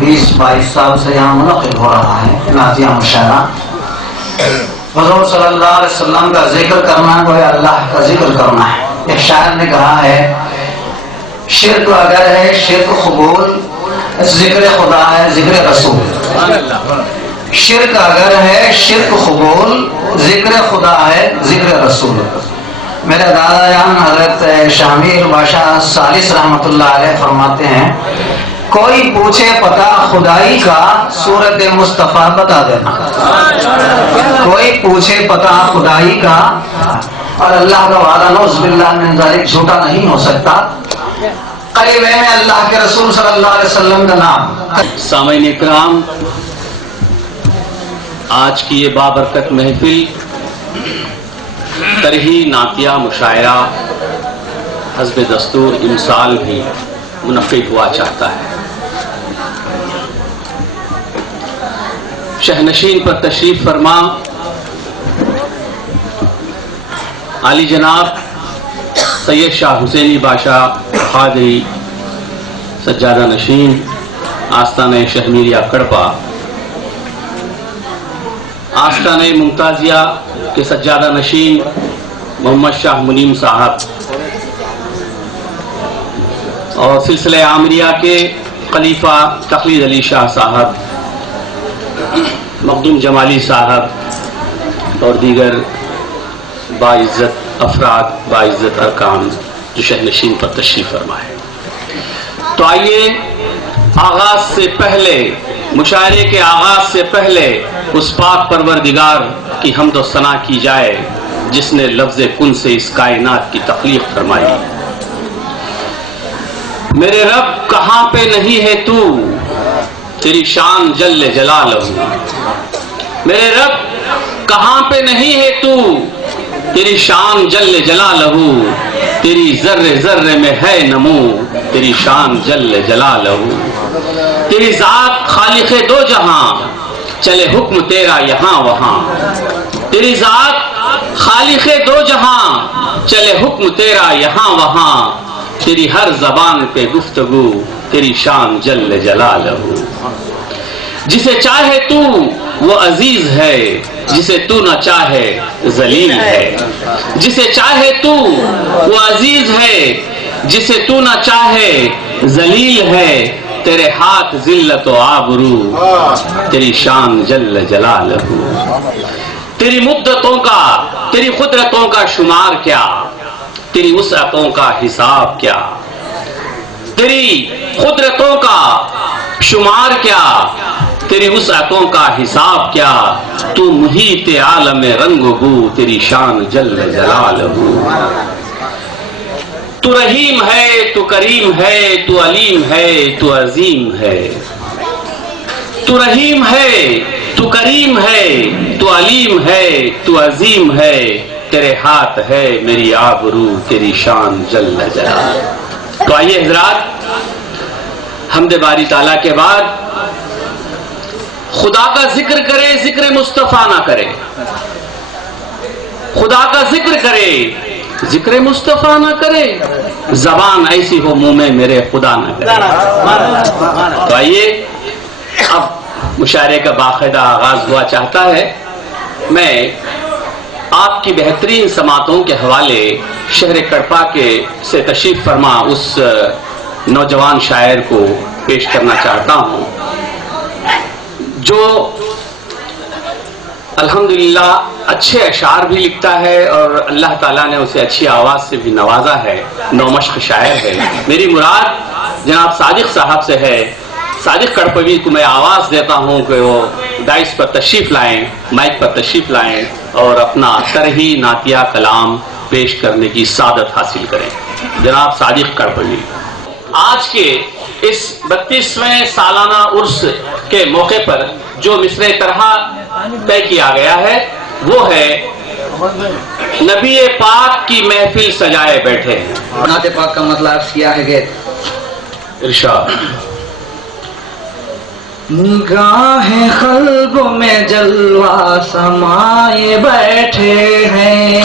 بیس بائیس سال سے یہاں منعقد ہو رہا ہے نعتیہ مشاعرہ. حضور صلی اللہ علیہ وسلم کا ذکر کرنا گویا اللہ کا ذکر کرنا ہے. ایک شاعر نے کہا ہے شرک اگر ہے شرک قبول ذکر خدا ہے ذکر رسول. شرک اگر ہے شرک قبول ذکر خدا ہے ذکر رسول. میرے دادا جان حضرت شامیر بادشاہ ثالث رحمۃ اللہ علیہ فرماتے ہیں کوئی پوچھے پتا خدائی کا صورت مصطفیٰ بتا دینا. کوئی پوچھے پتا خدائی کا اور اللہ کا وعدہ نعوذ باللہ من ذالک جھوٹا نہیں ہو سکتا. قریب ہے اللہ کے رسول صلی اللہ علیہ وسلم کا نام. سامعین اکرام، آج کی یہ بابرکت محفل ترہی نعتیہ مشاعرہ حسب دستور امسال بھی منعقد ہوا چاہتا ہے. شہنشین پر تشریف فرما عالی جناب سید شاہ حسینی بادشاہ قادری سجادہ نشین آستانہ شہمیریہ کڑپا، آستانہ ممتازیہ کے سجادہ نشین محمد شاہ منیم صاحب اور سلسلہ عامریہ کے خلیفہ تقلید علی شاہ صاحب، مخدوم جمالی صاحب اور دیگر باعزت افراد باعزت ارکان جو شہنشین پر تشریف فرمائے. تو آئیے آغاز سے پہلے مشاعرے کے آغاز سے پہلے اس پاک پروردگار کی حمد و ثنا کی جائے جس نے لفظ کن سے اس کائنات کی تخلیق فرمائی. میرے رب کہاں پہ نہیں ہے تو تیری شان جل جلالہ. میرے رب کہاں پہ نہیں ہے تو تیری شان جل جلالہ. تیری ذرے ذرے میں ہے نمو تیری شان جل جلالہ. تیری ذات خالق دو جہاں چلے حکم تیرا یہاں وہاں. تیری ذات خالق دو جہاں چلے حکم تیرا یہاں وہاں. تیری ہر زبان پہ گفتگو تیری شان جل جلالہ. جسے چاہے تو وہ عزیز ہے جسے تو نہ چاہے ذلیل ہے. جسے چاہے تو وہ عزیز ہے جسے تو نہ چاہے ذلیل ہے. تیرے ہاتھ ذلت و آبرو تیری شان جل جلالہ. تیری مدتوں کا تیری قدرتوں کا شمار کیا تیری وسعتوں کا حساب کیا. تیری قدرتوں کا شمار کیا تیری وسعتوں کا حساب کیا. تو محیط عالم رنگ و بو تیری شان جل جلالہ. تو رحیم ہے تو کریم ہے تو علیم ہے تو عظیم ہے. تو رحیم ہے تو کریم ہے تو علیم ہے تو عظیم ہے. تیرے ہاتھ ہے میری آبرو تیری شان جل جلالہ. تو آئیے حضرات حمد باری تعالیٰ کے بعد خدا کا ذکر کرے ذکر مصطفیٰ نہ کرے. خدا کا ذکر کرے ذکر مصطفیٰ نہ کرے. زبان ایسی ہو منہ میں میرے خدا نہ کرے. تو آئیے اب مشاعرے کا باقاعدہ آغاز ہوا چاہتا ہے. میں آپ کی بہترین سماعتوں کے حوالے شہر کڑپا کے سے تشریف فرما اس نوجوان شاعر کو پیش کرنا چاہتا ہوں جو الحمدللہ اچھے اشعار بھی لکھتا ہے اور اللہ تعالیٰ نے اسے اچھی آواز سے بھی نوازا ہے، نومشق شاعر ہے۔ میری مراد جناب صادق صاحب سے ہے۔ صادق کڑپوی کو میں آواز دیتا ہوں کہ وہ ڈائس پر تشریف لائیں، مائک پر تشریف لائیں اور اپنا طرحی نعتیہ کلام پیش کرنے کی سعادت حاصل کریں۔ جناب صادق کڑپوی آج کے اس 32ویں سالانہ عرس کے موقع پر جو مصرع طرح طے کیا گیا ہے وہ ہے نبی پاک کی محفل سجائے بیٹھے ہیں۔ نعت پاک کا مطلب عرض کیا ہے کہ ارشاد نگاہ قلب میں جلوہ سمائے بیٹھے ہیں،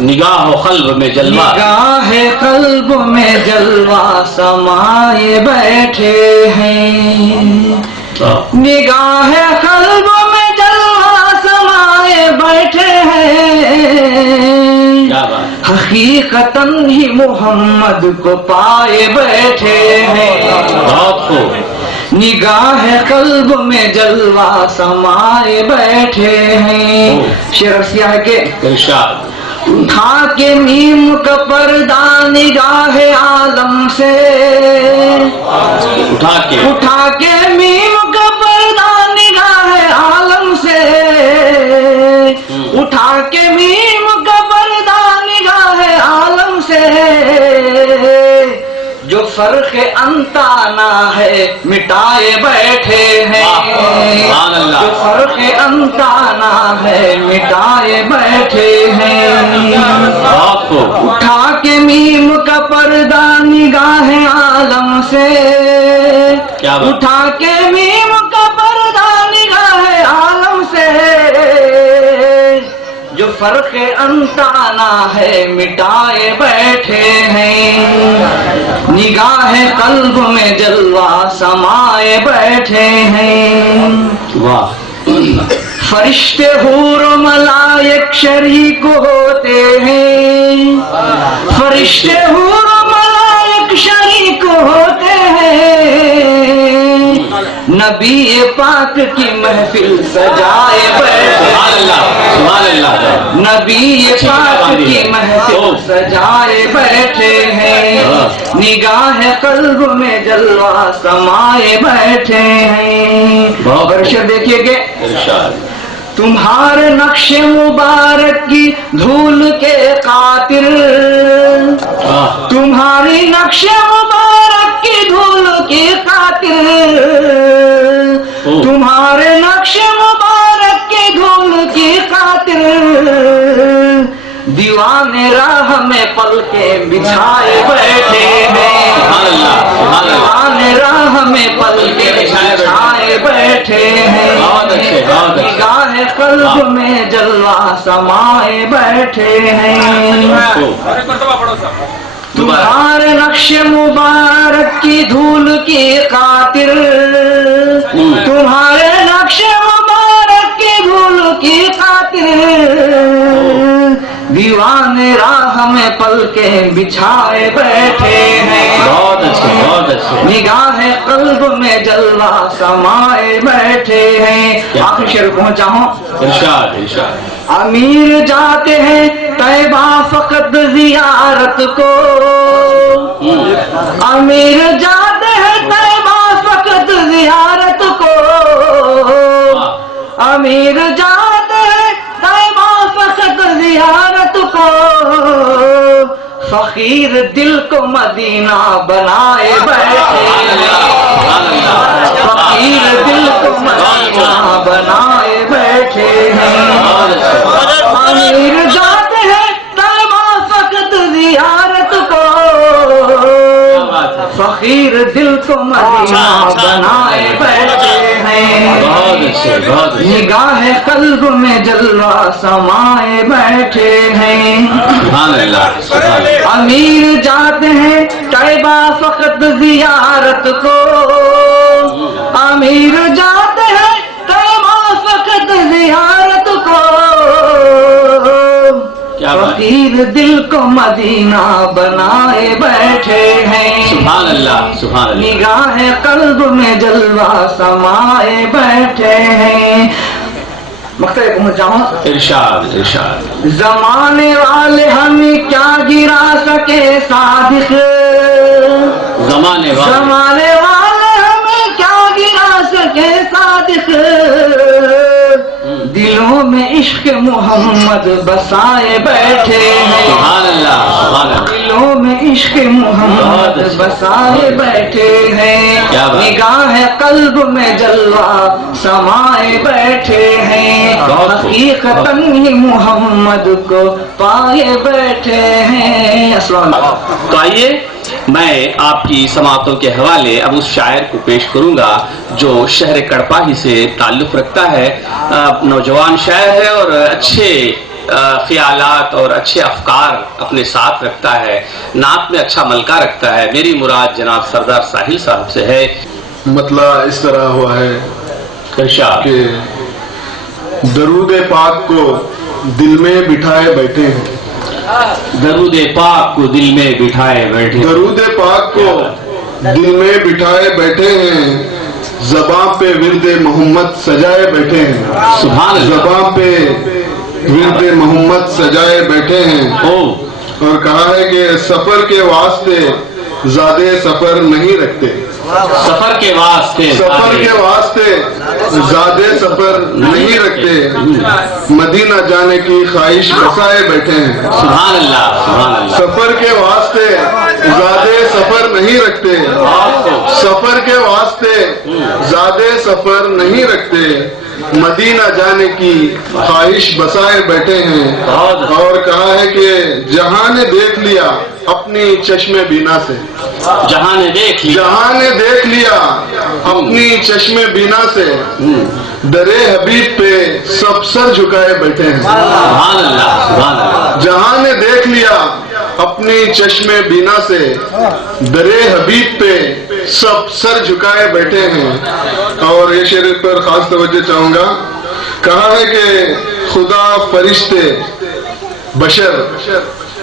نگاہ و قلب میں جلوہ، نگاہ قلب میں جلوہ سمائے بیٹھے ہیں، نگاہ قلب میں جلوہ سمائے بیٹھے ہیں، حقیقتاً ہی محمد کو پائے بیٹھے ہیں۔ بہت خوب۔ نگاہ قلب میں جلوہ سمائے بیٹھے ہیں۔ شعر کیا ہے کہ ارشاد اٹھا کے میم کا پردہ نگاہ عالم سے، اٹھا کے میم کا پردہ نگاہ عالم سے، اٹھا کے میم کا پردہ نگاہ عالم سے، جو فرق انتانا ہے مٹائے بیٹھے ہیں، جو فرق انتانا ہے مٹائے بیٹھے ہیں، اٹھا کے میم کا پردہ نگاہ عالم سے، اٹھا کے میم کا پردہ نگاہ عالم سے، جو فرق انتانا ہے مٹائے بیٹھے ہیں، نگاہ قلب میں جلوہ سمائے بیٹھے ہیں۔ واہ۔ فرشتے حور و ملائک شریک ہوتے ہیں، فرشتے حور و ملائک شریک ہوتے ہیں، نبی پاک کی محفل سجائے بیٹھے ہیں، نبی پاک کی محفل سجائے بیٹھے ہیں، نگاہ قلب میں جلوہ سمائے بیٹھے ہیں۔ برشد دیکھیے کہ تمہارے نقش مبارک کی دھول کے قاتل، تمہاری نقش مبارک کی دھول کی قاتل، تمہارے نقش مبارک کی دھول کی قاتل، دیوانے راہ میں پل کے بچھائے بیٹھے ہیں، دیوانے راہ میں پل کے بچھائے بیٹھے ہیں، نگاہ قلب میں جلوہ سمائے بیٹھے ہیں، تمہارے نقش مبارک کی دھول کی قاتل، تمہارے نقش مبارک کی دھول کی قاتل، دیوانے راہ میں پل کے بچھائے بیٹھے ہیں، بہت اچھے بہت اچھے، نگاہ قلب میں جلوہ سمائے بیٹھے ہیں۔ آخر شعر پہنچا ہوں، ارشاد ارشاد۔ امیر جاتے ہیں طیبہ فقط زیارت کو، امیر جاتے ہیں طیبہ فقط زیارت کو، امیر جاتے ہیں طیبہ فقط زیارت کو، فقیر دل کو مدینہ بنائے بیٹھے ہیں، فقیر دل کو مدینہ بنائے بیٹھے ہیں، امیر جاتے ہیں طیبہ فقط زیارت کو، فقیر دل کو مدینہ بنائے بیٹھے ہیں، نگاہ قلب میں جلوہ سمائے بیٹھے ہیں، امیر جاتے ہیں طیبہ فقط زیارت کو، امیر جاتے ہیں طیبہ فقط زیارت کو، فقیر دل کو مدینہ بنائے بیٹھے ہیں، سبحان اللہ سبحان اللہ، نگاہ قلب میں جلوہ سمائے بیٹھے ہیں۔ مقصد پہنچ جاؤں. ارشاد ارشاد. زمانے والے ہمیں کیا گرا سکے صادق, زمانے والے ہمیں کیا گرا سکے صادق, دلوں میں عشق محمد بسائے بیٹھے ہیں. سبحان اللہ سبحان اللہ. دلوں میں عشق محمد بسائے بیٹھے ہیں. نگاہ قلب میں جلوہ سمائے بیٹھے ہیں. حقیقتاً ہی محمد کو پائے بیٹھے ہیں. السلام علیکم. تو آئیے میں آپ کی سماعتوں کے حوالے اب اس شاعر کو پیش کروں گا جو شہر کڑپا ہی سے تعلق رکھتا ہے. نوجوان شاعر ہے اور اچھے خیالات اور اچھے افکار اپنے ساتھ رکھتا ہے. نعت میں اچھا ملکہ رکھتا ہے. میری مراد جناب سردار ساحل صاحب سے ہے. مطلع اس طرح ہوا ہے ارشاد کہ درود پاک کو دل میں بٹھائے بیٹھے ہیں. درود پاک کو دل میں بٹھائے بیٹھے. درود پاک کو دل میں بٹھائے بیٹھے ہیں. زباں پہ ورد محمد سجائے بیٹھے ہیں. سبحان اللہ. زباں پہ ورد محمد سجائے بیٹھے ہیں. اور کہا ہے کہ سفر کے واسطے زیادہ سفر نہیں رکھتے. سفر کے واسطے زیادہ سفر نہیں رکھتے. مدینہ جانے کی خواہش بسائے بیٹھے ہیں. سبحان اللہ سبحان اللہ. سفر کے واسطے زیادہ سفر نہیں رکھتے. سفر کے واسطے زیادہ سفر نہیں رکھتے. مدینہ جانے کی خواہش بسائے بیٹھے ہیں. اور کہا ہے کہ جہاں نے دیکھ لیا اپنی چشم بینا سے. جہاں نے دیکھ لیا اپنی چشم بینا سے. درے حبیب پہ سب سر جھکائے بیٹھے ہیں. سبحان اللہ سبحان اللہ. جہاں نے دیکھ لیا اپنی چشم بینا سے. درے حبیب پہ سب سر جھکائے بیٹھے ہیں. اور یہ شعر پر خاص توجہ چاہوں گا. کہا ہے کہ خدا فرشتے بشر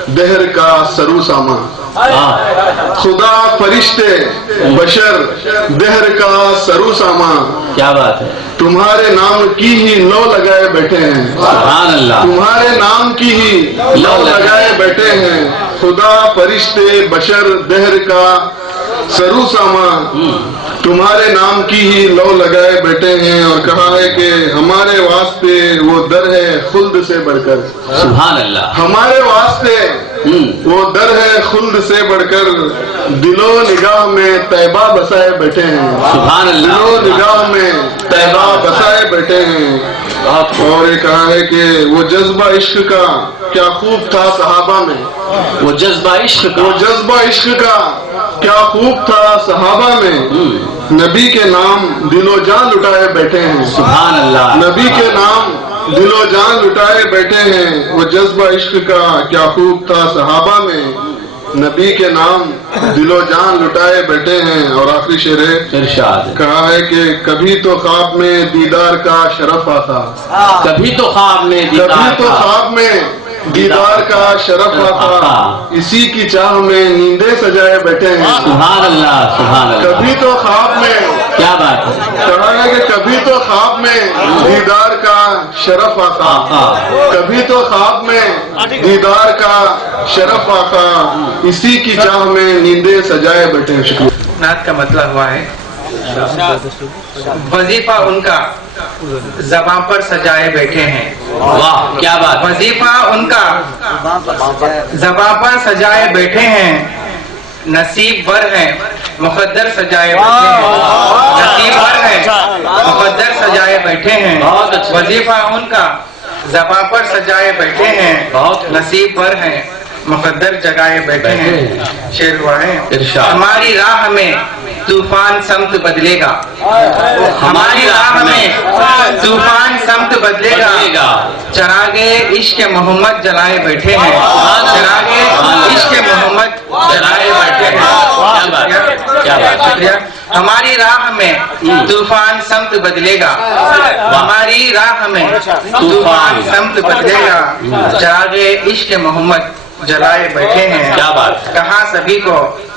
دہر کا سرو ساما. خدا فرشتے بشر دہر کا سرو ساما. کیا بات ہے. تمہارے نام کی ہی لو لگائے بیٹھے ہیں. سبحان اللہ. تمہارے نام کی ہی لو لگائے بیٹھے ہیں. خدا فرشتے بشر دہر کا سرو ساما. تمہارے نام کی ہی لو لگائے بیٹھے ہیں. اور کہا ہے کہ ہمارے واسطے وہ در ہے خلد سے بڑھ کر. سبحان اللہ. ہمارے واسطے وہ در ہے خلد سے بڑھ کر. دل و نگاہ میں طیبہ بسائے بیٹھے ہیں. سبحان اللہ. دل و نگاہ میں طیبہ بسائے بیٹھے ہیں. اور یہ کہا ہے کہ وہ جذبہ عشق کا کیا خوب تھا صحابہ میں. وہ جذبہ عشق کا کیا خوب تھا صحابہ میں. نبی کے نام دل و جان لٹائے بیٹھے ہیں. سبحان اللہ. نبی کے نام دل و جان لٹائے بیٹھے ہیں. وہ جذبہ عشق کا کیا خوب تھا صحابہ میں. نبی کے نام دل و جان لٹائے بیٹھے ہیں. اور آخری شعر ہے ارشاد. کہا ہے کہ کبھی تو خواب میں دیدار کا شرف آتا. کبھی تو خواب میں دیدار کا شرف آتا. اسی کی چاہ میں نیندیں سجائے بیٹھے ہیں. سبحان اللہ سبحان اللہ. کبھی تو خواب میں کیا بات ہے. کہا ہے کہ کبھی تو خواب میں دیدار کا شرف آتا. کبھی تو خواب میں دیدار کا شرف آتا. اسی کی چاہ میں نیندیں سجائے بیٹھے ہیں. شکریہ. نعت کا مطلب ہوا ہے وظیفہ ان کا زباں پر سجائے بیٹھے ہیں. واہ کیا بات. وظیفہ ان کا زباں پر سجائے بیٹھے ہیں. نصیب ور ہے مقدر سجائے بیٹھے ہیں. نصیب ور ہے مقدر سجائے بیٹھے ہیں. وظیفہ ان کا زباں پر سجائے بیٹھے ہیں. نصیب ور ہے مقدر جگائے بیٹھے ہیں. شعر ہوا ہے ہماری راہ میں طوفان سمت بدلے گا. ہماری راہ میں طوفان سمت بدلے گا. چراغے عشق محمد جلائے بیٹھے ہیں. چراغے عشق محمد جلائے بیٹھے ہیں. شکریہ. ہماری راہ میں طوفان سمت بدلے گا. ہماری راہ میں طوفان سمت بدلے گا. چراغے عشق محمد جلائے بیٹھے ہیں. کیا بات. کہاں سبھی کو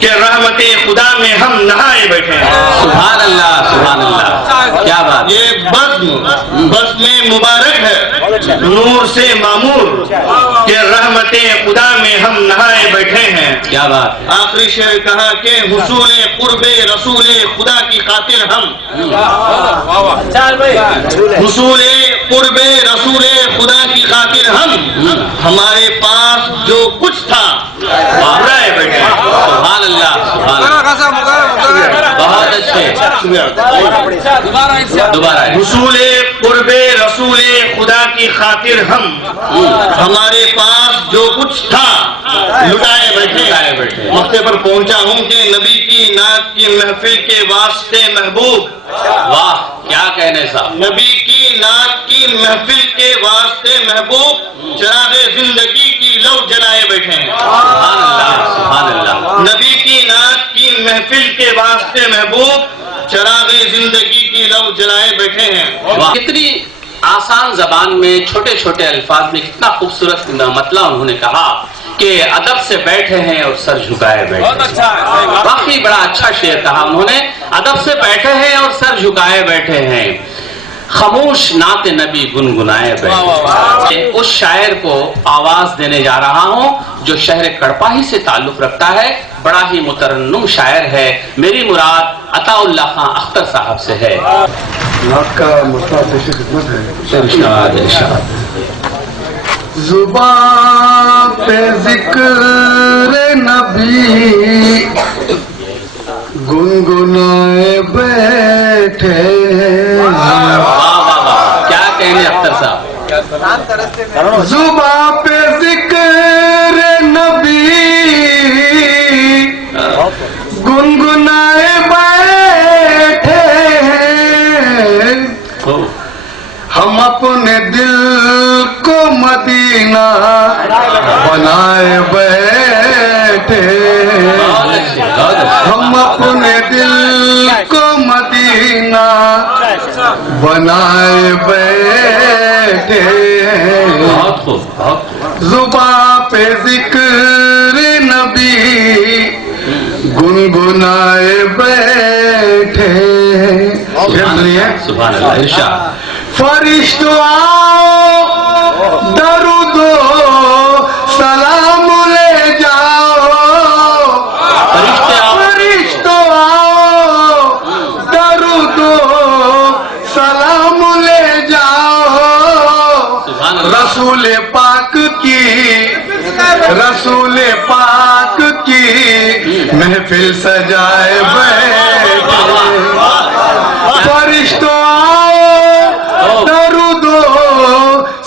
کہ رحمت خدا میں ہم نہائے بیٹھے ہیں۔ سبحان اللہ، سبحان اللہ، کیا بات! یہ بزم مبارک ہے نور سے معمور کہ رحمت خدا میں ہم نہائے بیٹھے ہیں۔ کیا بات! آخری شعر کہا کہ حصول قرب رسول خدا کی خاطر ہم، حصول قرب رسول خدا کی خاطر ہم، ہمارے پاس جو کچھ تھا لٹائے بیٹھے ہیں۔ سبحان اللہ، سبحان اللہ، بہت اچھے، دوبارہ حصول قرب رسول خدا کی خاطر ہم، ہمارے پاس جو کچھ تھا لٹائے بیٹھے۔ وقت پر پہنچا ہوں کہ نبی کی نعت کی محفل کے واسطے محبوب، واہ کیا کہنے صاحب، نبی کی نعت کی محفل کے واسطے محبوب چراغ زندگی کی لو جلائے بیٹھے ہیں۔ سبحان اللہ، سبحان اللہ، نبی کی نعت کی محفل کے واسطے محبوب چراغ زندگی کی لو جلائے بیٹھے ہیں۔ کتنی آسان زبان میں چھوٹے چھوٹے الفاظ میں کتنا خوبصورت مطلب انہوں نے کہا کہ ادب سے بیٹھے ہیں اور سر جھکائے بیٹھے ہیں۔ واقعی بڑا اچھا شعر کہا انہوں نے، ادب سے بیٹھے ہیں اور سر جھکائے بیٹھے ہیں، خاموش نعت نبی گنگنائے بیٹھے ہیں۔ اس شاعر کو آواز دینے جا رہا ہوں جو شہر کڑپا ہی سے تعلق رکھتا ہے، بڑا ہی مترنم شاعر ہے، میری مراد عطا اللہ خان اختر صاحب سے ہے۔ نعت کا مسئلہ پیش خدمت ہے۔ ارشاد، ارشاد۔ زبان پہ ذکر نبی گنگنائے بیٹھے ہیں۔ واہ واہ واہ، کیا کہنے اختر صاحب، زبان پہ ذکر نبی گنگنائے بیٹھے ہیں، ہم اپنے دل کو مدینہ بنائے بیٹھے ہیں، ہم اپنے دل کو مدینہ بنائے بیٹھے ہیں۔ بہت خوب، بہت خوب، زبان پہ ذکر نبی گنگنائے بیٹھے ہیں۔ سبحان اللہ، ارشاد۔ فرشتوں آؤ درود و سلام لے جاؤ، فرشتوں آؤ درود و سلام لے جاؤ، رسول پاک کی، رسول پاک کی محفل سجائے بیٹھے، فرشتوں آؤ درود و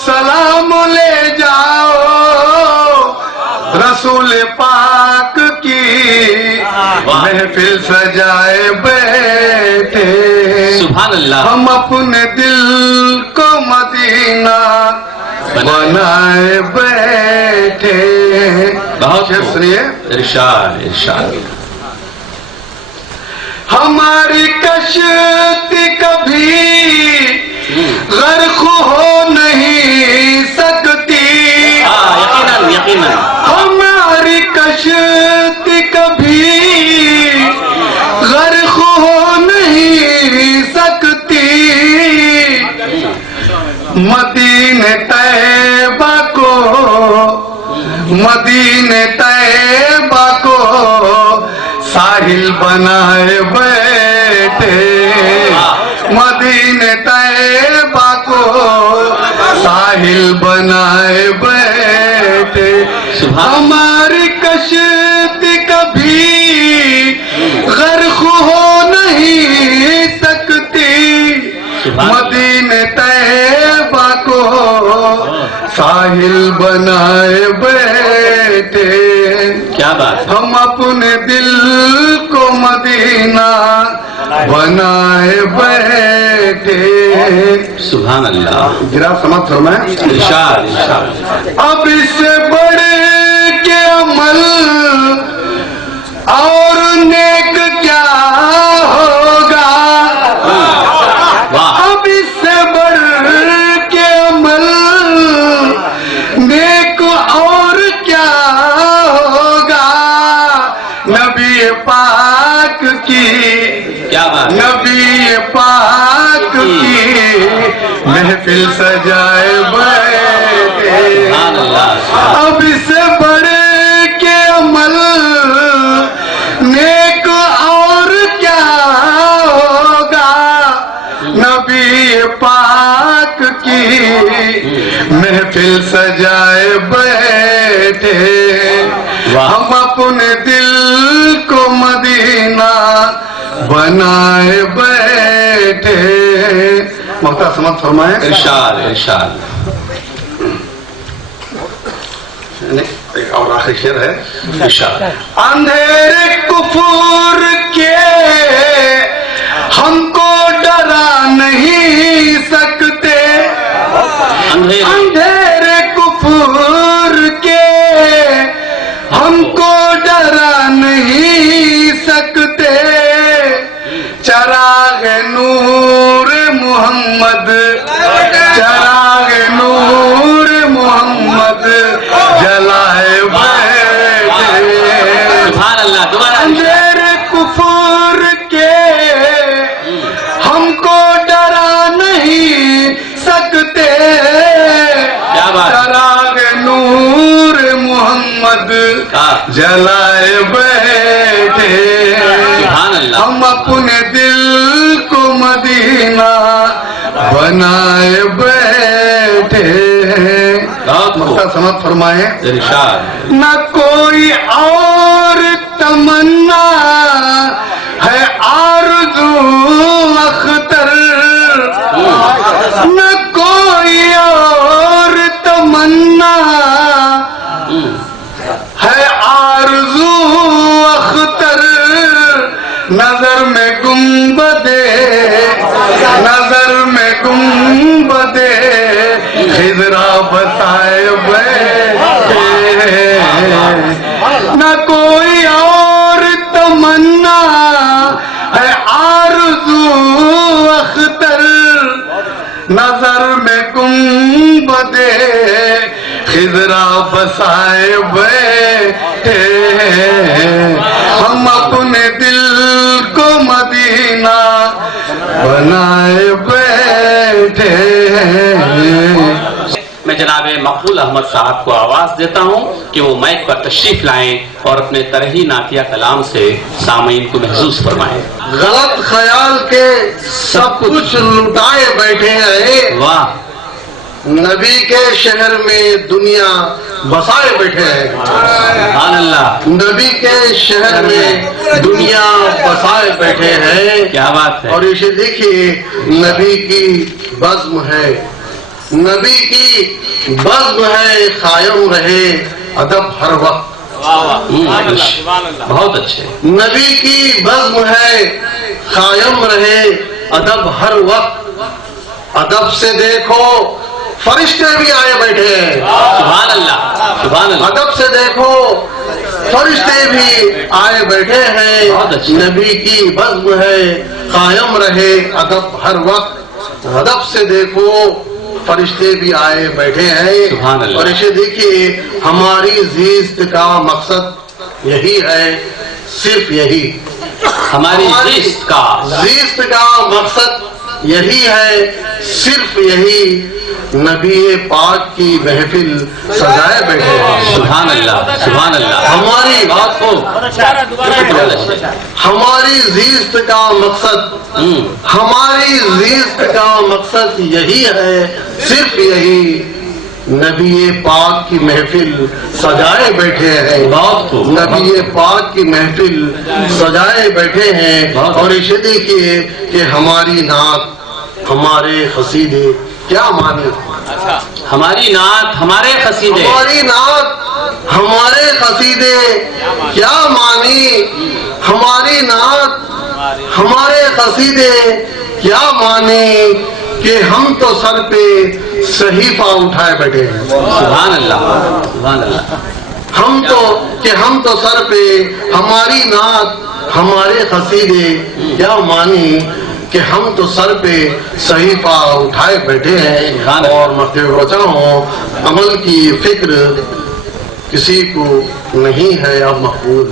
سلام لے جاؤ، رسول پاک کی محفل سجائے بیٹھے، سبحان اللہ، ہم اپنے دل کو مدینہ بنائے بیٹھے۔ بہت شعر سنیے۔ ارشاد، ارشاد۔ ہماری کشتی کبھی غرق ہو نہیں سکتی، یقیناً یقیناً، ہماری کشتی کبھی غرق ہو نہیں سکتی، مدینہ طیبہ کو، مدینہ طیبہ کو ساحل بنائے بیٹھے، مدینہ طیبہ کو ساحل بنائے بیٹھے، ہماری کشتی کبھی غرق ہو نہیں سکتی، مدینہ طیبہ کو ساحل بنائے بیٹھے، کیا بات، ہم اپنے دل کو مدینہ بنائے بیٹھے۔ سبحان اللہ، ذرا سمجھ فرمائیں۔ ارشاد، ارشاد۔ اب اس سے بڑھ کے عمل اور نیک کیا ہوگا، اب اس سے بڑھ کے عمل نیک اور کیا ہوگا، نبی پاک کی کیا بات ہے؟ نبی پاک کی محفل سجائے بیٹھے سبحان اللہ اب اس سے بڑھ کے عمل نیک اور کیا ہوگا نبی پاک کی محفل سجائے بیٹھے ہم اپنے دل کو مدینہ بنائے بیٹھے محترم سمت فرمائیں ارشاد ارشاد ایک اور آخری شعر ہے ارشاد اندھیرے کفر کے ہم کو ڈرا نہیں سکتے اندھیرے کفر کے ہم کو ڈرا نہیں سکتے چراغ نور محمد چراغ نور محمد جلائے بیٹھے سبحان اللہ دوبارہ اندھیرے کفر کے ہم کو ڈرا نہیں سکتے کیا بات؟ چراغ نور محمد جلائے بیٹھے سبحان اللہ ہم اپنے دل کو مدینہ بنائے بیٹھے سمجھ فرمائیں ارشاد نہ کوئی اور تمنا ہے آرزو اختر نہ کوئی اور تمنا ہے آرزو اختر نظر میں گنبدے خضرا بسائے بیٹھے نہ کوئی اور تمنا ہے آرزو اختر نظر میں گنبدے خضرا بسائے بیٹھے ہم اپنے دل کو مدینہ بنائے بیٹھے میں جناب مقبول احمد صاحب کو آواز دیتا ہوں کہ وہ مائک پر تشریف لائیں اور اپنے طرحی نعتیہ کلام سے سامعین کو محظوظ فرمائیں غلط خیال کے سب کچھ لٹائے بیٹھے ہیں واہ نبی کے شہر میں دنیا بسائے بیٹھے ہیں سبحان اللہ نبی کے شہر میں دنیا بسائے بیٹھے ہیں کیا بات ہے اور اسے دیکھیے نبی کی بزم ہے نبی کی بزم ہے قائم رہے ادب ہر وقت بہت اچھے نبی کی بزم ہے قائم رہے ادب ہر وقت ادب سے دیکھو فرشتے بھی آئے بیٹھے ہیں سبحان اللہ سبحان اللہ ادب سے دیکھو فرشتے بھی آئے بیٹھے ہیں نبی کی بزم ہے قائم رہے ادب ہر وقت ادب سے دیکھو فرشتے بھی آئے بیٹھے ہیں سبحان اللہ اور اسے دیکھیے ہماری زیست کا مقصد یہی ہے صرف یہی ہماری زیست کا مقصد یہی ہے صرف یہی نبی پاک کی محفل سجائے بیٹھے ہیں سبحان اللہ سبحان اللہ ہماری بات کو ہماری زیست کا مقصد یہی ہے صرف یہی نبی پاک کی محفل سجائے بیٹھے ہیں نبی پاک کی محفل سجائے بیٹھے ہیں اور اسے دیکھیے کہ ہماری نعت ہمارے قصیدے کیا مانی ہماری نعت ہمارے قصیدے کیا مانی ہماری نعت ہمارے قصیدے کیا مانی کہ ہم تو سر پہ صحیفہ اٹھائے بیٹھے ہیں سبحان اللہ سبحان اللہ ہم تو سر پہ ہماری نعت ہمارے قصیدے کیا مانی کہ ہم تو سر پہ صحیفہ اٹھائے بیٹھے ہیں اور مرتے بچاؤں عمل کی فکر کسی کو نہیں ہے اب مقبول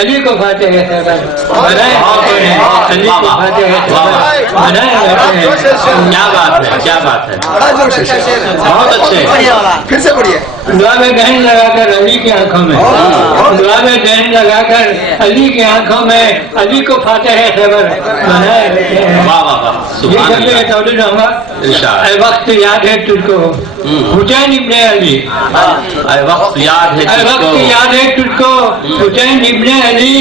علی کو فاتح صبر بنائے بیٹھے ہیں، علی کو فاتح صبر بنائے بیٹھے ہیں۔ کیا بات ہے، کیا بات ہے، بہت اچھے۔ پھر سے پڑھیے۔ دعا میں دہن لگا کر علی کی آنکھوں میں، دعا میں دہن لگا کر علی کی آنکھوں میں علی کو فاتح صبر بنائے بیٹھے ہیں۔ واہ واہ واہ، یہ سبحان جب اللہ۔ توجہ ہوگا، ارشاد۔ اے وقت یاد ہے تجھ کو حسین ابن علی، اے وقت یاد ہے اے تجھ وقت کو، یاد ہے تجھ کو حسین ابن علی،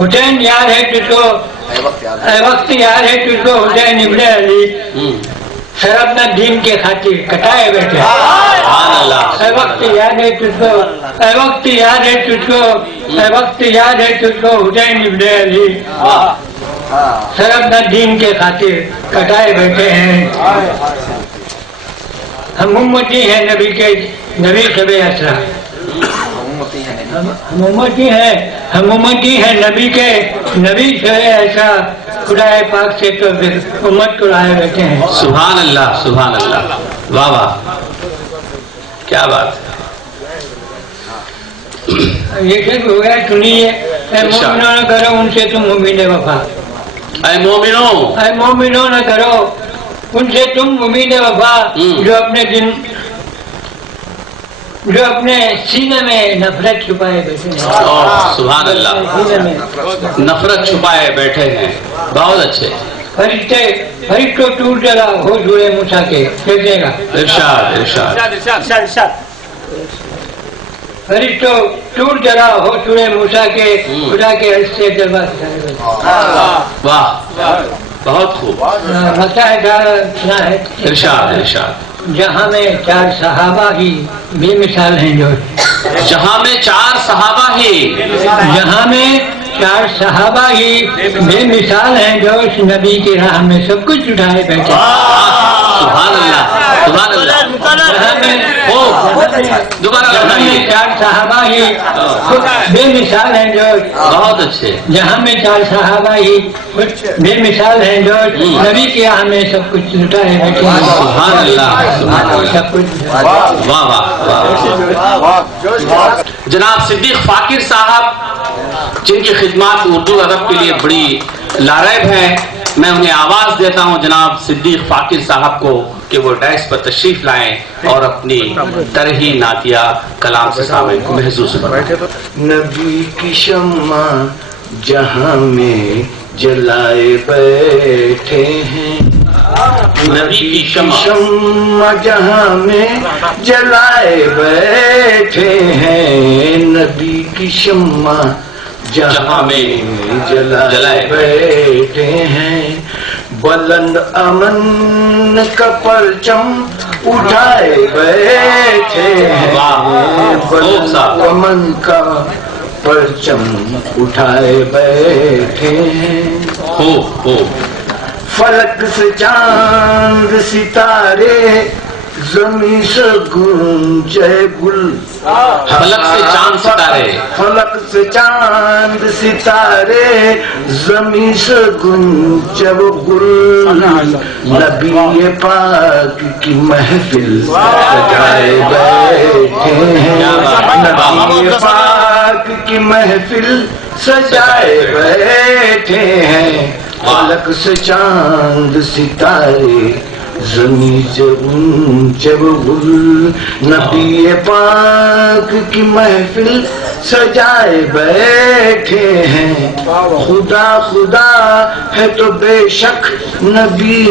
حسین یاد ہے تجھ کو، اے وقت یاد ہے تجھ کو حسین ابن علی، سر اپنا دین کے خاطر کٹائے بیٹھے۔ سبحان اللہ۔ اے وقت یاد ہے تجھ کو، اے وقت یاد ہے تجھ کو، اے وقت یاد ہے تجھ کو حسین ابن علی، سر اپنا دین کے خاطر کٹائے بیٹھے ہیں۔ ہم امتی ہیں نبی کے، نبی شب اسرا، ہم امتی ہیں، ہم امتی ہیں نبی کے، نبی شب اسرا، خدا پاک سے تو پھر امت کو لائے بیٹھے ہیں۔ سبحان اللہ، سبحان اللہ، واہ واہ، کیا بات ہے۔ یہ شک ہو گیا، سنیے، اے مومنوں نہ کرو ان سے تم امید وفا، اے مومنوں، اے مومنوں نہ کرو ان سے تم امید وفا، جو اپنے دن، جو اپنے سینے میں نفرت چھپائے بیٹھے ہیں۔ سبحان اللہ، سینے میں نفرت چھپائے بیٹھے ہیں، بہت اچھے۔ فرشتوں ٹوٹ جلا ہو جڑے موسیٰ کے، دیکھے گا ارشاد، ارشاد۔ فرشتوں ٹوٹ جلا ہو جڑے موسیٰ کے، خدا کے عرش سے دربار کھڑے بیٹھے۔ واہ، بہت خوب، لگتا ہے سنا ہے، ارشاد، ارشاد۔ جہاں میں 4 صحابہ ہی بے مثال ہیں جو، جہاں میں 4 صحابہ ہی، جہاں میں 4 صحابہ ہی بے مثال ہیں جو اس نبی کی راہ میں سب کچھ اٹھائے بیٹھے۔ سبحان اللہ، سبحان اللہ، جہاں میں دوبارہ جہاں میں 4 صحابہ ہی بے مثال ہیں جو، بہت اچھے، جہاں میں 4 صحابہ ہی بے مثال ہیں جو نبی کی راہ میں سب کچھ اٹھائے بیٹھے ہیں۔ سبحان اللہ، سبحان اللہ، سب کچھ واہ واہ واہ۔ جناب صدیق فاقر صاحب، جن کی خدمات اردو ادب کے لیے بڑی لارب ہیں، میں انہیں آواز دیتا ہوں جناب صدیق فاقر صاحب کو کہ وہ ڈائس پر تشریف لائیں اور اپنی طرحی نعتیہ کلام سے سامعین کو محظوظ بنائیں۔ نبی کی شمع جہاں میں جلائے بیٹھے ہیں، نبی کی شمع جہاں میں جلائے بیٹھے ہیں، نبی کی شمع جہاں میں جلائے بیٹھے ہیں، بلند امن کا پرچم اٹھائے بیٹھے ہیں، بلند امن کا پرچم اٹھائے بیٹھے ہیں، فلک سے چاند ستارے زمین سے گونجے گل، فلک سے چاند ستارے، فلک سے چاند ستارے زمین سے گونجے گل، نبی پاک کی محفل سجائے بیٹھے ہیں، نبی پاک کی محفل سجائے بیٹھے ہیں، فلک سے چاند ستارے زمین سے اونچے گل، نبی پاک کی محفل سجائے بیٹھے ہیں، خدا خدا ہے تو بے شک نبی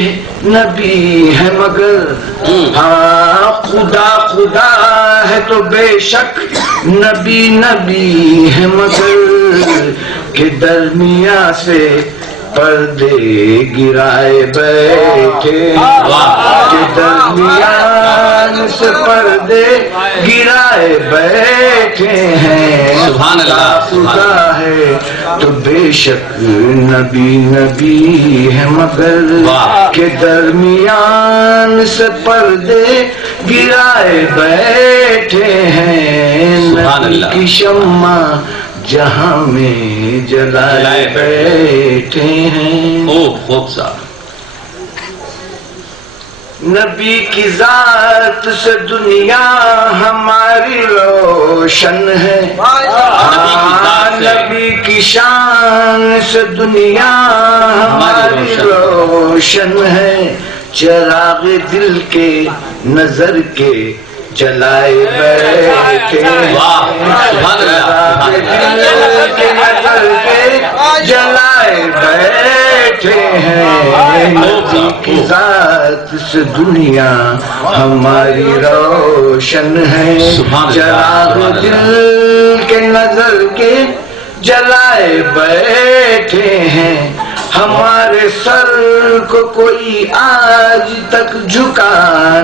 ہے مگر، ہاں خدا خدا ہے تو بے شک نبی ہے مگر، کہ درمیان سے پردے گرائے بیٹھے، کہ درمیان سے پردے گرائے بیٹھے ہیں، سبحان اللہ، خدا ہے تو بے شک نبی ہے مگر، کہ درمیان سے پردے گرائے بیٹھے ہیں، نبی کی شمع جہاں میں جلائے بیٹھے ہیں، خوب صاحب، نبی کی ذات سے دنیا ہماری روشن ہے، نبی کی ذات سے کی شان سے دنیا ہماری روشن ہے، چراغ دل کے نظر کے جلائے بیٹھے، چراغ دل کے نظر کے جلائے بیٹھے ہیں، نبی کی ذات سے دنیا ہماری روشن ہے، چراغ دل کے نظر کے جلائے بیٹھے ہیں، ہمارے سر کو کوئی آج تک جھکا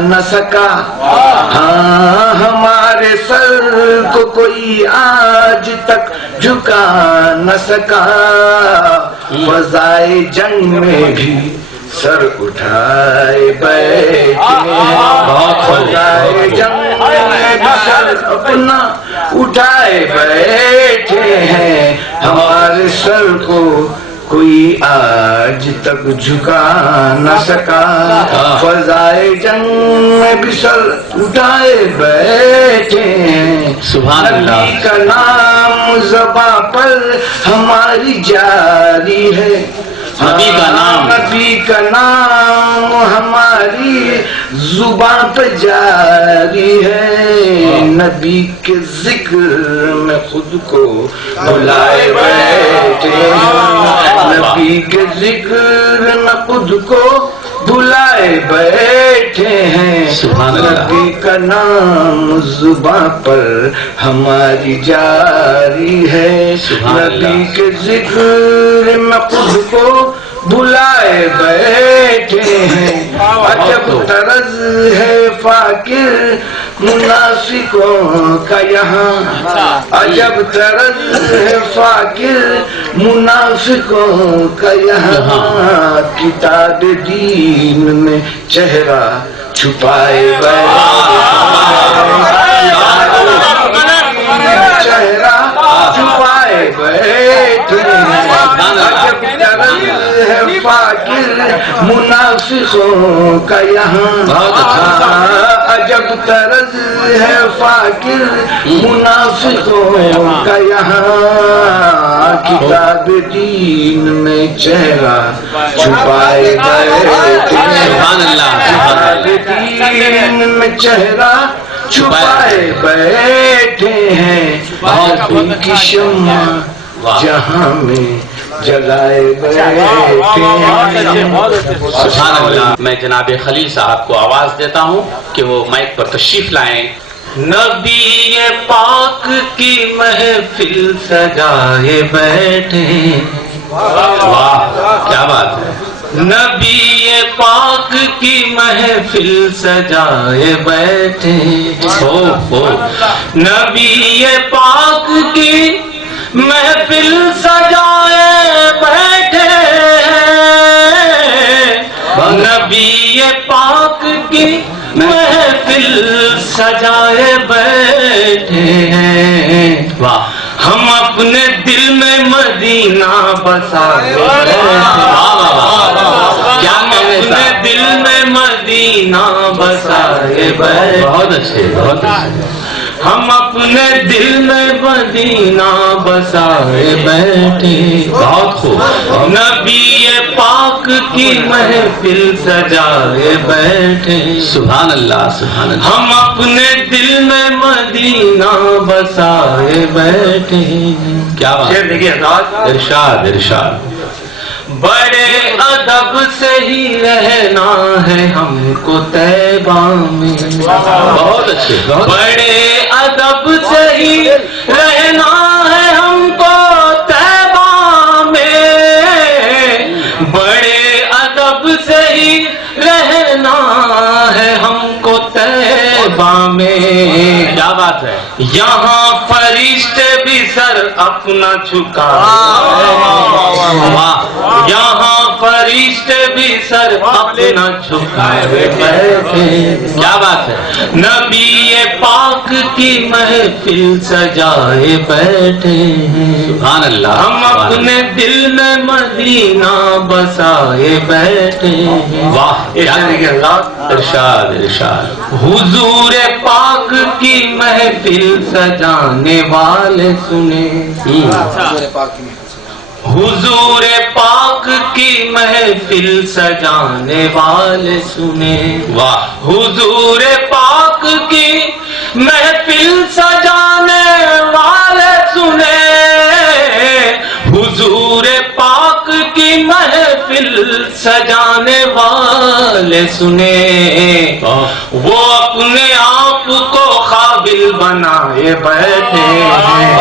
نہ سکا، ہاں ہمارے سر کو کوئی آج تک جھکا نہ سکا، فضائے جنگ میں بھی سر اٹھائے بیٹھے ہیں، فضائے جنگ میں بھی سر اپنا اٹھائے بیٹھے ہیں، ہمارے سر کو کوئی آج تک جھکا نہ سکا، فضائے جنگ میں بھی سر اٹھائے بیٹھے ہیں، نبی کا نام زباں پر ہماری جاری ہے، نبی کا نام ہماری زبان پہ جاری ہے، نبی کے ذکر میں خود کو بھلائے بیٹھے ہیں، نبی کے ذکر میں خود کو بھلائے بیٹھے ہیں، نبی کا نام زبان پر ہماری جاری ہے، نبی کے ذکر میں خود کو بلائے بیٹھے ہیں، عجب طرز ہے فاکر منافقوں کا یہاں، عجب طرز ہے فاکر منافقوں کا یہاں، کتاب دین میں چہرہ چھپائے چہرہ چھپائے بیٹھے ہیں، عجب طرز ہے فاکر منافقوں کا یہاں، عجب طرز ہے فاکر منافقوں کا یہاں، کتاب دین میں چہرہ چھپائے بیٹھے ہیں، کتاب دین میں چہرہ چھپائے بیٹھے ہیں، نبی کی شمع جہاں میں جلائے بیٹھے ہیں۔ سبحان اللہ۔ میں جناب خلیل صاحب کو آواز دیتا ہوں کہ وہ مائک پر تشریف لائیں۔ نبی پاک کی محفل سجائے بیٹھے، واہ کیا بات ہے، نبی پاک کی محفل سجائے بیٹھے، نبی پاک کی محفل سجائے بیٹھے، نبی پاک کی محفل سجائے بیٹھے ہیں، ہم اپنے دل میں مدینہ بسائے اپنے دل میں مدینہ بسائے بیٹھے، بہت اچھے بہت اچھے، ہم اپنے دل میں مدینہ بسائے بیٹھے، بہت خوب، نبی پاک کی محفل سجائے بیٹھے، سبحان اللہ سبحان اللہ، ہم اپنے دل میں مدینہ بسائے بیٹھے، کیا بات ہے، ارشاد ارشاد، بڑے ادب سے ہی رہنا ہے ہم کو طیبہ میں، بہت اچھے، بڑے ادب سے ہی رہنا ہے ہم کو طیبہ میں، بڑے ادب سے ہی رہنا ہے ہم کو طیبہ میں، کیا بات ہے، یہاں فرشتے بھی سر اپنا جھکائے، یہاں فرشتے بھی سر اپنا جھکائے بیٹھے. کیا بات ہے. نبی پاک کی محفل سجائے بیٹھے ہیں. سبحان اللہ. ہم اپنے دل میں مدینہ بسائے بیٹھے ہیں. واہ. ارشاد ارشاد. حضور پاک کی محفل سجانے والے سنے. حضور پاک کی محفل سجانے والے سنے. واہ. حضور پاک کی محفل سجانے والے سنے. حضور پاک کی محفل سجانے والے سنے. وہ اپنے آپ کو قابل بنائے بیٹھے ہیں.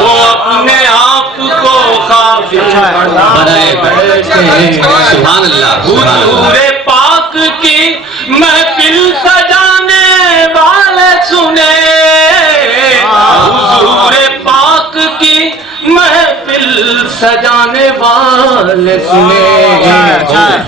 وہ اپنے آپ کو قابل بنائے بیٹھے ہیں. سبحان اللہ. حضور پاک کی محفل سجانے والے سنے. حضور پاک کی محفل سجانے والے سنے.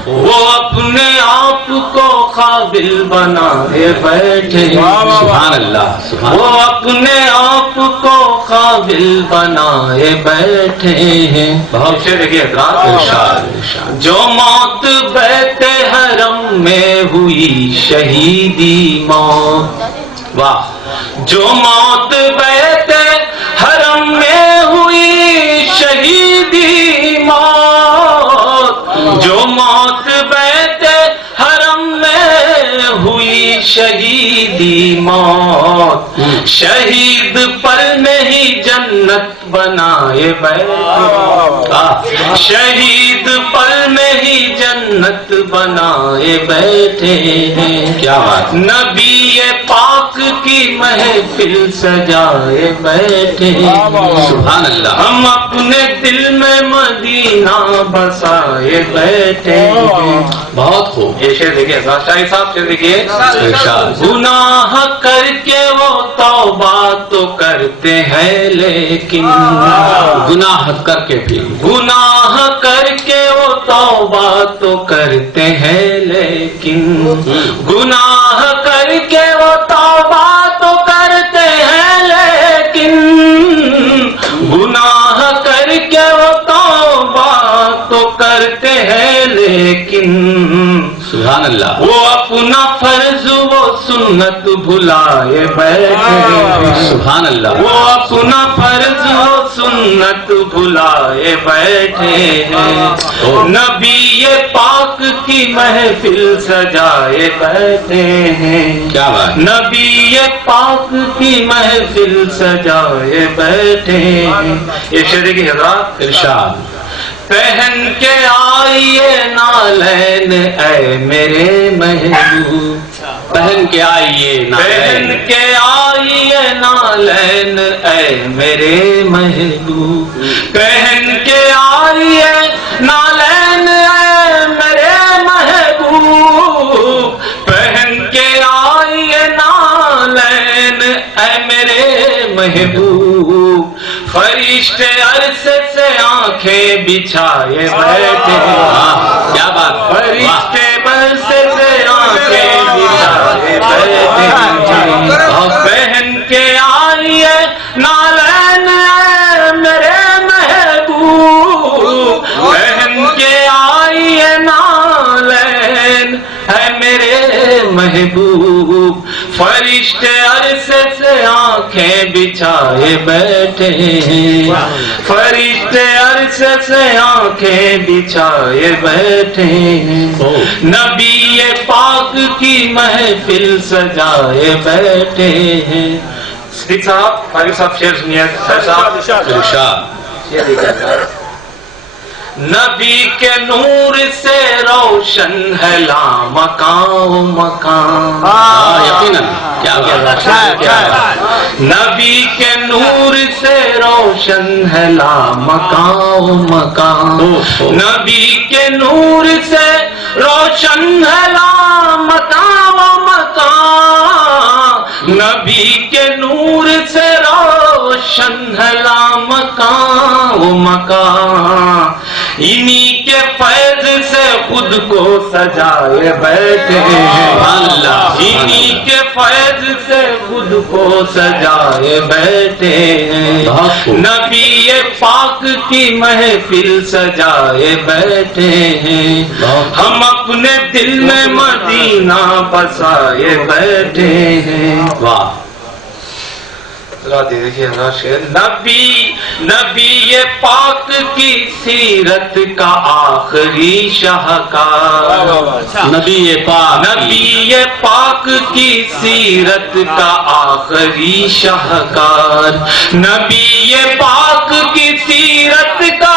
وہ اپنے آپ کو قابل بنائے بیٹھے. سبحان اللہ. وہ اپنے آپ کو قابل بنائے بیٹھے ہیں. بہت سے دیکھیے حضرات. جو موت بیت حرم میں ہوئی شہیدی موت. واہ. جو موت بیت حرم میں ہوئی شہیدی موت. جو موت بیت حرم میں ہوئی شہیدی موت. شہید پر نہیں جنت بنائے بیٹھے. شہید پر نہیں جنت بنائے بیٹھے ہیں. کیا بات. نبی پاک کی محفل سجائے بیٹھے. سبحان اللہ. ہم اپنے دل میں مدینہ بسائے بیٹھے. بہت خوب. یہ شعر دیکھیے شاہی صاحب سے. دیکھیے گناہ کر کے وہ توبہ تو کرتے ہیں لیکن. گناہ کر کے بھی. گناہ کر کے وہ توبہ تو کرتے ہیں لیکن. گناہ کر کے وہ توبہ تو کرتے ہیں لیکن. گناہ کر کے وہ توبہ تو کرتے ہیں لیکن. سبحان اللہ. وہ اپنا فرض وہ سنت بھلائے بیٹھے. سبحان اللہ. وہ اپنا فرض وہ سنت بھلائے بیٹھے ہیں. نبی پاک کی محفل سجائے بیٹھے ہیں. کیا بات. نبی پاک کی محفل سجائے بیٹھے ہیں. یہ شعر کی حضرات. ارشاد. پہن کے آئیے نالین اے میرے محبوب. پہن کے آئیے پہن کے آئیے نالین اے میرے محبوب. پہن کے آئیے نالین اے میرے محبوب. پہن کے آئیے نالین اے میرے محبوب. فرشتے عرصے سے آنکھیں بچھائے بیٹھے. کیا بات. فرشتے عرصے سے آنکھیں بچھائے بیٹھے. پہن کے آئیے نالین میرے محبوب. پہن کے آئیے نالین ہے میرے محبوب. فرشتے عرصے سے آنکھیں بچھائے بیٹھے ہیں. فرشتے عرصے سے آنکھیں بچھائے بیٹھے ہیں. نبی پاک کی محفل سجائے بیٹھے ہیں. صدیق صاحب فاروق صاحب شعر سنیے. نبی کے نور سے روشن ہے لامکان مکان. یقیناً. کیا نبی کے نور سے روشن ہے لامکان مکان. نبی کے نور سے روشن ہے لامکان مکان. نبی کے نور سے روشن ہے لامکان مکان. انہی کے فیض سے خود کو سجائے بیٹھے ہیں، انہی کے فیض سے خود کو سجائے بیٹھے ہیں، نبی پاک کی محفل سجائے بیٹھے ہیں، ہم اپنے دل میں مدینہ بسائے بیٹھے ہیں۔ واہ، دیکھیے نبی پاک کی سیرت کا آخری شاہکار، نبی پاک کی سیرت کا آخری شاہکار، نبی پاک کی سیرت کا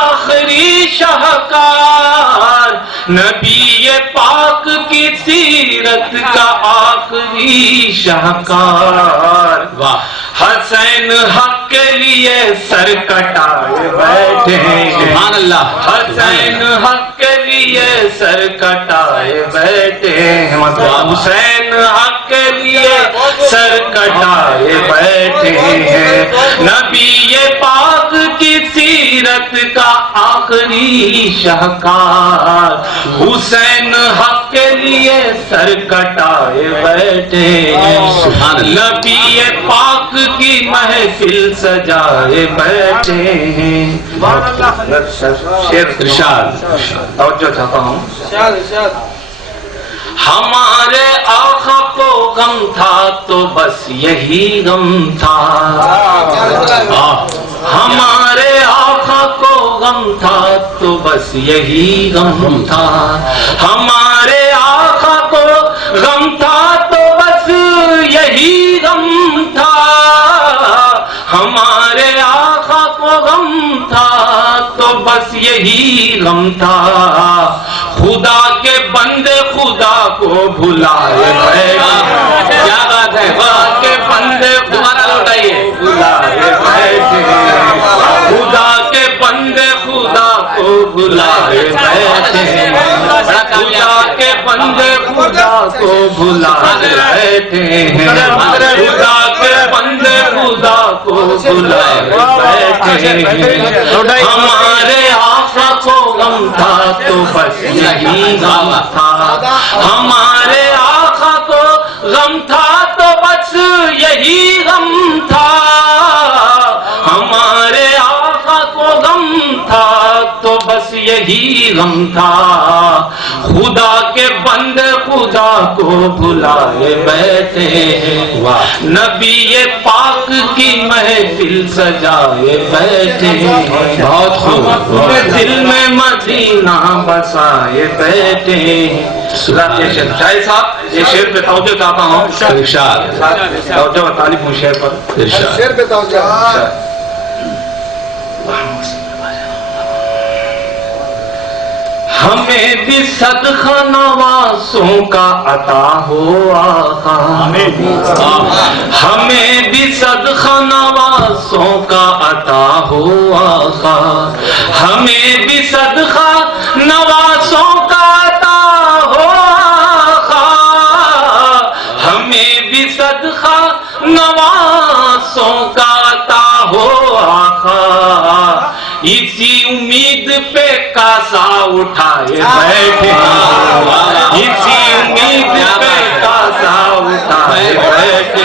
آخری شاہکار، نبی پاک کی سیرت کا آخری شاہکار، واہ، حسین حق کے لیے سر کٹائے بیٹھے ہیں، سبحان اللہ، حسین حق کے لیے سر کٹائے بیٹھے ہیں، حسین حق کے لیے سر کٹائے بیٹھے ہیں، نبی پاک کی سیرت کا آخری شاہکار، حسین حق کے لیے سر کٹائے بیٹھے ہیں، نبی پاک کی محفل سجائے بیٹھے ہیں۔ ارشاد توجہ چاہتا ہوں، ہمارے آقا کو غم تھا تو بس یہی غم تھا، ہمارے آقا کو غم تھا تو بس یہی غم تھا، ہمارے آقا کو غم تھا تو بس یہی غم تھا، ہمارے آقا کو غم تھا تو بس یہی غم تھا، خدا کے بندے خدا کو بھلائے بیٹھے، کیا بات ہے، خدا کے بندے دوبارہ لوٹائیے، بھلائے بیٹھے، خدا کے بندے خدا کو بھلائے بیٹھے، خدا کے بندے خدا کو بھلائے بیٹھے ہیں، خدا کے بندے خدا کو بھلائے بیٹھے ہیں، ہمارے آقا کو غم تھا تو بس یہی غم تھا، ہمارے آقا کو غم تھا تو بس یہی غم تھا، ہمارے آقا کو غم تھا تو بس یہی غم تھا، خدا کے بندے خدا کو بھلائے بیٹھے ہیں، نبی پاک کی محفل سجائے بیٹھے ہیں، بہت خوب، دل میں مدینہ بسائے بیٹھے ہیں۔ شاہد صاحب یہ شعر پہ توجہ چاہتا ہوں، ارشاد توجہ اور تعریف ہوں شعر پر، شعر پہ توجہ، ہمیں بھی صدقہ نوازوں کا عطا ہو آقا، ہمیں بھی صدقہ نوازوں کا عطا ہو آقا، ہمیں بھی صدقہ نوازوں کا عطا ہو آقا، ہمیں بھی صدقہ نوازوں کا عطا ہو آقا، اسی امید پہ کاسا اٹھائے بیٹھے، اسی امید پہ کاسا اٹھائے بیٹھے،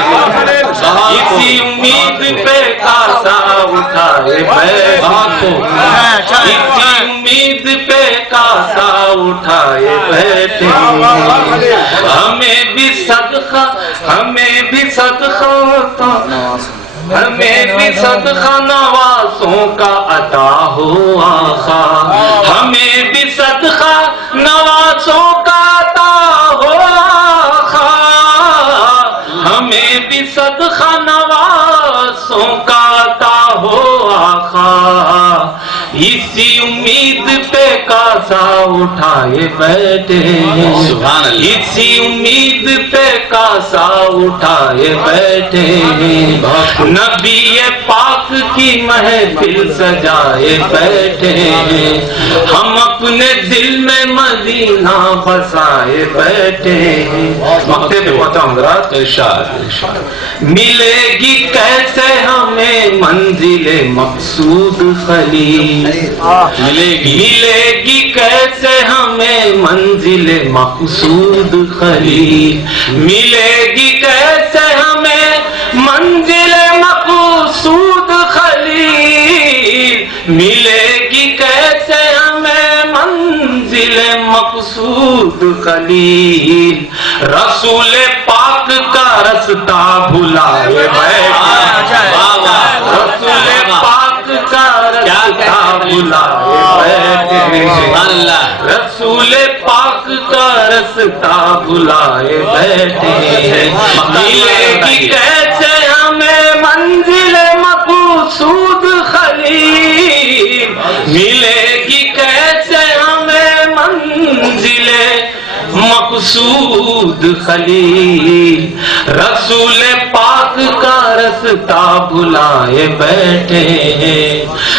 اسی امید پہ کاسا اٹھائے بیٹھے، اسی امید پہ کاسا اٹھائے بیٹھے، ہمیں بھی صدقہ، ہمیں بھی صدقہ، ہمیں بھی صدقہ نوازوں کا عطا ہو آقا، ہمیں بھی صدقہ نوازوں کا عطا ہو آقا، ہمیں بھی صدقہ نوازوں کا عطا ہو آقا، اسی امید پہ کاسا اٹھائے بیٹھے، اسی امید پہ کاسا اٹھائے بیٹھے، نبی پاک کی محفل سجائے بیٹھے، ہم اپنے دل میں مدینہ بسائے بیٹھے، مقتے پہ پہنچاؤں گا، ارشاد ملے گی کیسے ہمیں منزل مقصود خلیل، ملے گی کیسے ہمیں منزل مقصود خلیل، ملے گی کیسے ہمیں منزل مقصود خلیل، ملے گی کیسے ہمیں منزل مقصود خلیل، رسول پاک کا رستہ بھلائے بیٹھے، رسول پاک کا رستہ بھلائے بیٹھے، رسول پاک کا رستہ بھلائے بیٹھے، ملے گی کیسے ہمیں منزل مقصود خلیل، ملے گی کیسے ہمیں منزل مقصود خلیل، رسول پاک کا رستہ بھلائے بیٹھے ہیں،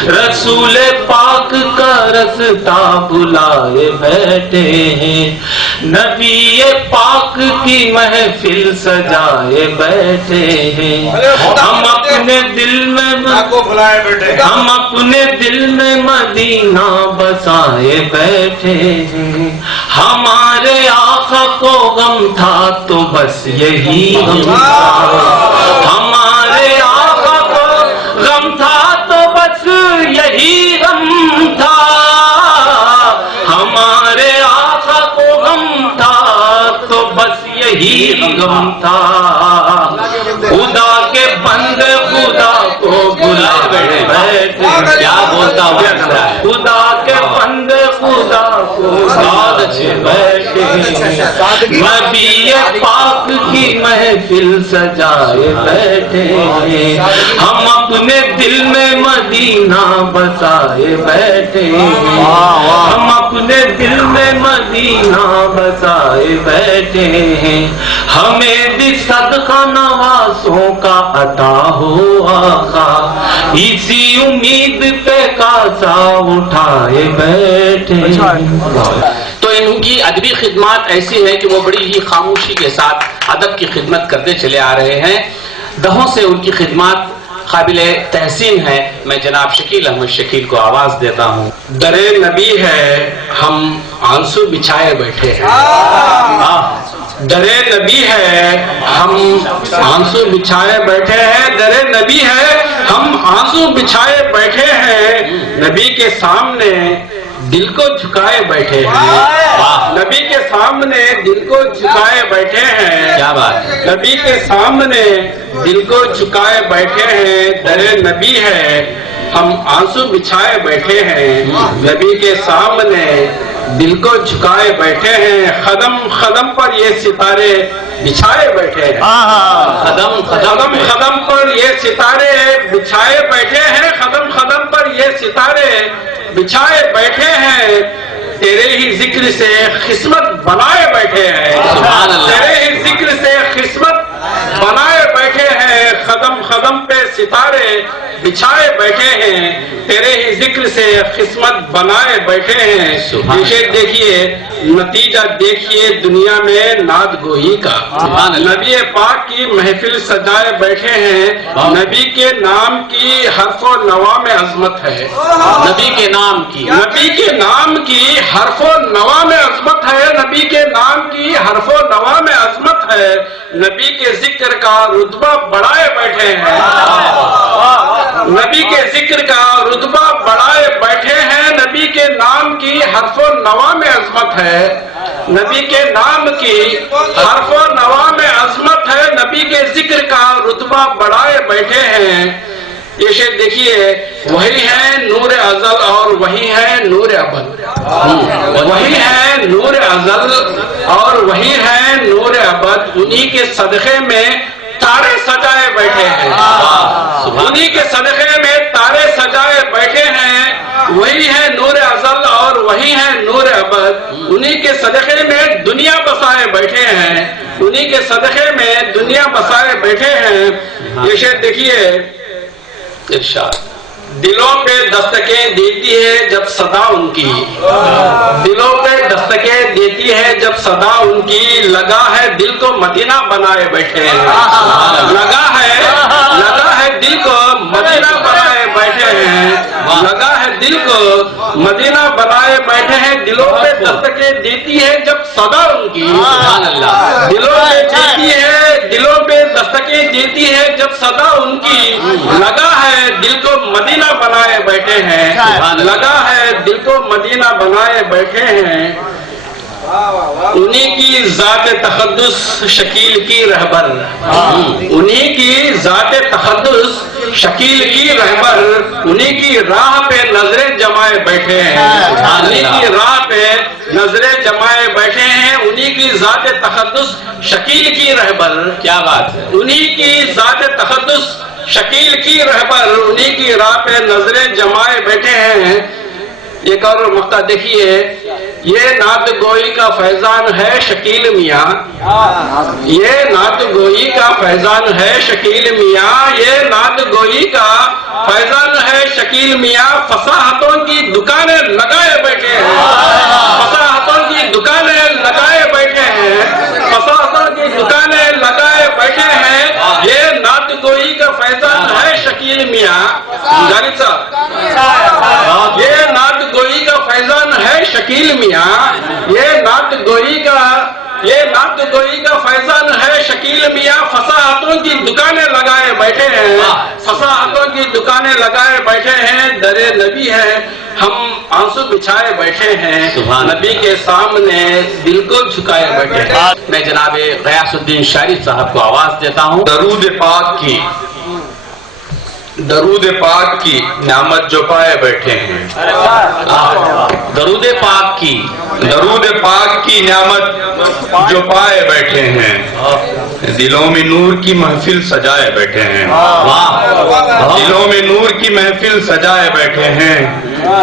رسول پاک کا رستہ بھلائے بیٹھے ہیں، نبی پاک کی محفل سجائے بیٹھے ہیں، ہم اپنے دل میں مدینہ بسائے بیٹھے ہیں، ہمارے آقا کو غم تھا تو بس یہی غم تھا، ہمارے آقا کو غم تھا تو بس یہی غم تھا، ہمارے آقا کو غم تھا تو بس یہی غم تھا، خدا کے بندے خدا کو بلا بیٹھے، کیا بولتا ہوا خدا کے بندے خدا کو بیٹھے، نبی پاک کی محفل سجائے بیٹھے ہیں، ہم اپنے دل میں مدینہ بسائے بیٹھے ہیں، ہم اپنے دل میں مدینہ بسائے بیٹھے ہیں، ہمیں بھی صدقہ نوازوں کا عطا ہو آقا، اسی امید پہ کاسا اٹھائے بیٹھے۔ تو ان کی ادبی خدمات ایسی ہیں کہ وہ بڑی ہی خاموشی کے ساتھ ادب کی خدمت کرتے چلے آ رہے ہیں، دہوں سے ان کی خدمات قابل تحسین ہے۔ میں جناب شکیل احمد شکیل کو آواز دیتا ہوں۔ درے نبی ہے ہم آنسو بچھائے بیٹھے ہیں، درے نبی ہے ہم آنسو بچھائے بیٹھے ہیں، درے نبی ہے ہم آنسو بچھائے بیٹھے ہیں، نبی کے سامنے دل کو جھکائے بیٹھے ہیں، نبی کے سامنے دل کو جھکائے بیٹھے ہیں، کیا بات، نبی کے سامنے دل کو جھکائے بیٹھے ہیں، درے نبی ہے ہم آنسو بچھائے بیٹھے ہیں، نبی کے سامنے دل کو جھکائے بیٹھے ہیں، قدم قدم پر یہ ستارے بچھائے بیٹھے ہیں، قدم قدم پر یہ ستارے بچھائے بیٹھے ہیں، قدم قدم پر یہ ستارے بچھائے بیٹھے ہیں، تیرے ہی ذکر سے قسمت بنائے بیٹھے ہیں، تیرے ہی ذکر سے قسمت بنائے بیٹھے ہیں، قدم قدم پہ ستارے بچھائے بیٹھے ہیں، تیرے ہی ذکر سے قسمت بنائے بیٹھے ہیں۔ پیچھے دیکھیے، نتیجہ دیکھیے دنیا میں ناد گوئی کا، نبی پاک کی محفل سجائے بیٹھے ہیں، نبی کے نام کی حرف و نوا میں عظمت ہے، نبی کے نام کی حرف و نوا میں عظمت ہے، نبی کے نام کی حرف و نوا میں عظمت ہے، نبی کے ذکر کا رتبہ بڑھائے بیٹھے ہیں، نبی کے ذکر کا رتبہ بڑھائے بیٹھے ہیں، نبی کے نام کی حرف و نوا میں عظمت ہے، نبی کے نام کی حرف و نوا میں عظمت ہے، نبی کے ذکر کا رتبہ بڑھائے بیٹھے ہیں۔ یہ شعر دیکھیے، وہی ہے نور ازل اور وہی ہے نور ابد، وہی ہے نور ازل اور وہی ہے نور ابد، انہی کے صدقے میں تارے سجائے بیٹھے ہیں، انہی کے صدقے میں تارے سجائے بیٹھے ہیں، وہی ہے نور ازل اور وہی ہے نور ابد، انہی کے صدقے میں دنیا بسائے بیٹھے ہیں، انہی کے صدقے میں دنیا بسائے بیٹھے ہیں۔ یہ شعر دیکھیے، ارشاد، دلوں پہ دستکیں دیتی ہے جب صدا ان کی، دلوں پہ دستکیں دیتی ہے جب صدا ان کی، لگا ہے دل کو مدینہ بنائے بیٹھے ہیں، لگا ہے دل کو مدینہ بنائے بیٹھے ہیں، لگا ہے دل کو مدینہ بنائے بیٹھے ہیں، دلوں پہ دستکیں دیتی ہے جب صدا ان کی، سبحان اللہ، دلوں پہ دیتی ہے، دلوں پہ دستکیں دیتی ہے جب صدا ان کی، لگا ہے دل کو مدینہ بنائے بیٹھے ہیں، لگا ہے دل کو مدینہ بنائے بیٹھے ہیں، انہی کی ذات تقدس شکیل کی رہبر، انہی کی ذات تقدس شکیل کی رہبر، انہی کی راہ پہ نظریں جمائے بیٹھے ہیں، انہی کی راہ پہ نظریں جمائے بیٹھے ہیں، انہی کی ذات تقدس شکیل کی رہبر، کیا بات ہے، انہی کی ذات تقدس شکیل کی رہبر، انہی کی راہ پہ نظریں جمائے بیٹھے ہیں۔ ایک اور مقطع دیکھیے، یہ نعت گوئی کا فیضان ہے شکیل میاں، یہ نعت گوئی کا فیضان ہے شکیل میاں، یہ نعت گوئی کا فیضان ہے شکیل میاں، فصاحتوں کی دکانیں لگائے بیٹھے ہیں، فصاحتوں کی دکانیں لگائے بیٹھے ہیں، فصاحتوں کی دکانیں لگائے بیٹھے ہیں، یہ نعت گوئی کا فیضان ہے شکیل میاں۔ جانب صاحب، یہ نعت گوئی کا فیضان ہے شکیل میاں، یہ نعت گوئی کا فیضان ہے شکیل میاں، فصاحتوں کی دکانیں لگائے بیٹھے ہیں، فصاحتوں کی دکانیں لگائے بیٹھے ہیں، درے نبی ہے ہم آنسو بچھائے بیٹھے ہیں، نبی کے سامنے دل کو جھکائے بیٹھے ہیں۔ میں جناب غیاث الدین شاعری صاحب کو آواز دیتا ہوں۔ درود پاک کی نعمت جو پائے بیٹھے ہیں، درود پاک کی نعمت جو پائے بیٹھے ہیں، دلوں میں نور کی محفل سجائے بیٹھے ہیں، دلوں میں نور کی محفل سجائے بیٹھے ہیں،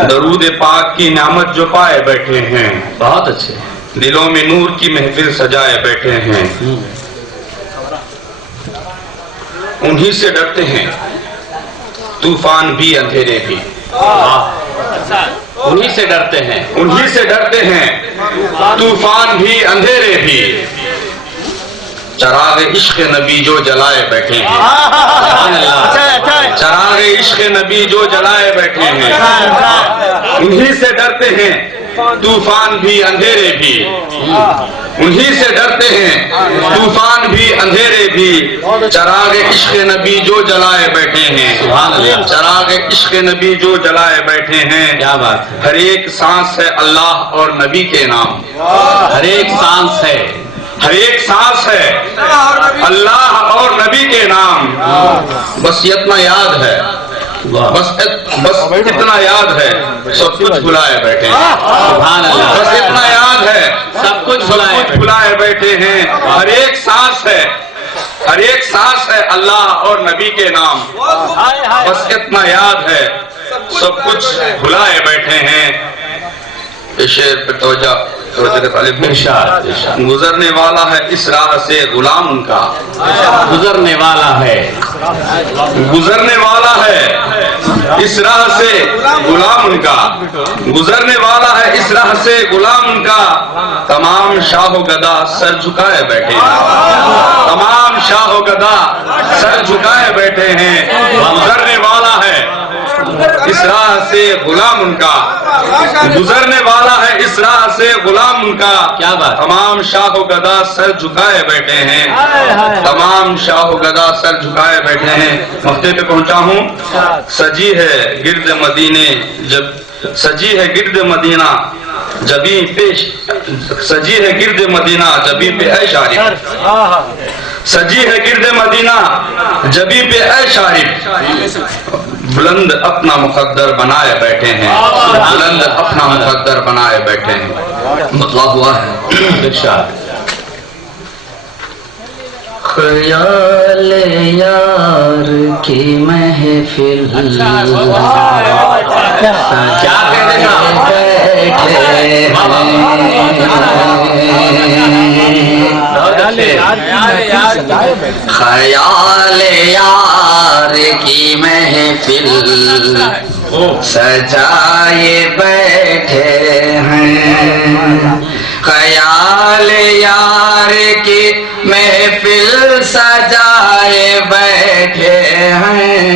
درود پاک کی نعمت جو پائے بیٹھے ہیں، بہت اچھے، دلوں میں نور کی محفل سجائے بیٹھے ہیں، انہی سے ڈرتے ہیں طوفان بھی اندھیرے بھی، انہی سے ڈرتے ہیں، انہی سے ڈرتے ہیں طوفان بھی اندھیرے بھی، چراغ عشق نبی جو جلائے بیٹھے ہیں، چراغ عشق نبی جو جلائے بیٹھے ہیں، انہی سے ڈرتے ہیں طوفان بھی اندھیرے بھی، انہی سے ڈرتے ہیں طوفان بھی اندھیرے بھی، چراغ عشق نبی جو جلائے بیٹھے ہیں، چراغ عشق نبی جو جلائے بیٹھے ہیں، کیا بات ہے، ہر ایک سانس ہے اللہ اور نبی کے نام، ہر ایک سانس ہے، ہر ایک سانس ہے اللہ اور نبی کے نام، بس اتنا یاد ہے، بس اتنا یاد ہے سب کچھ بھلائے بیٹھے ہیں، سبحان اللہ، بس اتنا یاد ہے سب کچھ بھلائے بیٹھے ہیں، ہر ایک سانس ہے، ہر ایک سانس ہے اللہ اور نبی کے نام، بس اتنا یاد ہے سب کچھ بھلائے بیٹھے ہیں۔ یہ شعر پہ توجہ کے طالب، گزرنے والا ہے اس راہ سے غلام ان کا، گزرنے والا ہے اس راہ سے غلام ان کا، گزرنے والا ہے اس راہ سے غلام ان کا، تمام شاہ و گدا سر جھکائے بیٹھے ہیں، تمام شاہ و گدا سر جھکائے بیٹھے ہیں، گزرنے والا ہے اس راہ سے غلام ان کا، گزرنے والا ہے اس راہ سے غلام ان کا، کیا بات، تمام شاہ و گدا سر جھکائے بیٹھے ہیں، تمام شاہ و گدا سر جھکائے بیٹھے ہیں۔ مقطع پہ پہنچا ہوں، سجی ہے گرد مدینے جب، سجی ہے گرد مدینہ جبیں پیش، سجی ہے گرد مدینہ جبیں پہ اے شارف، سجی ہے گرد مدینہ جبیں پہ اے شارف، بلند اپنا مقدر بنائے بیٹھے ہیں، بلند اپنا مقدر بنائے بیٹھے ہیں۔ مطلب ہوا ہے ارشاد، خیال یار کی محفل کیا کہنے کا، خیال یار کی محفل سجائے بیٹھے ہیں، خیال یار کی محفل سجائے بیٹھے ہیں،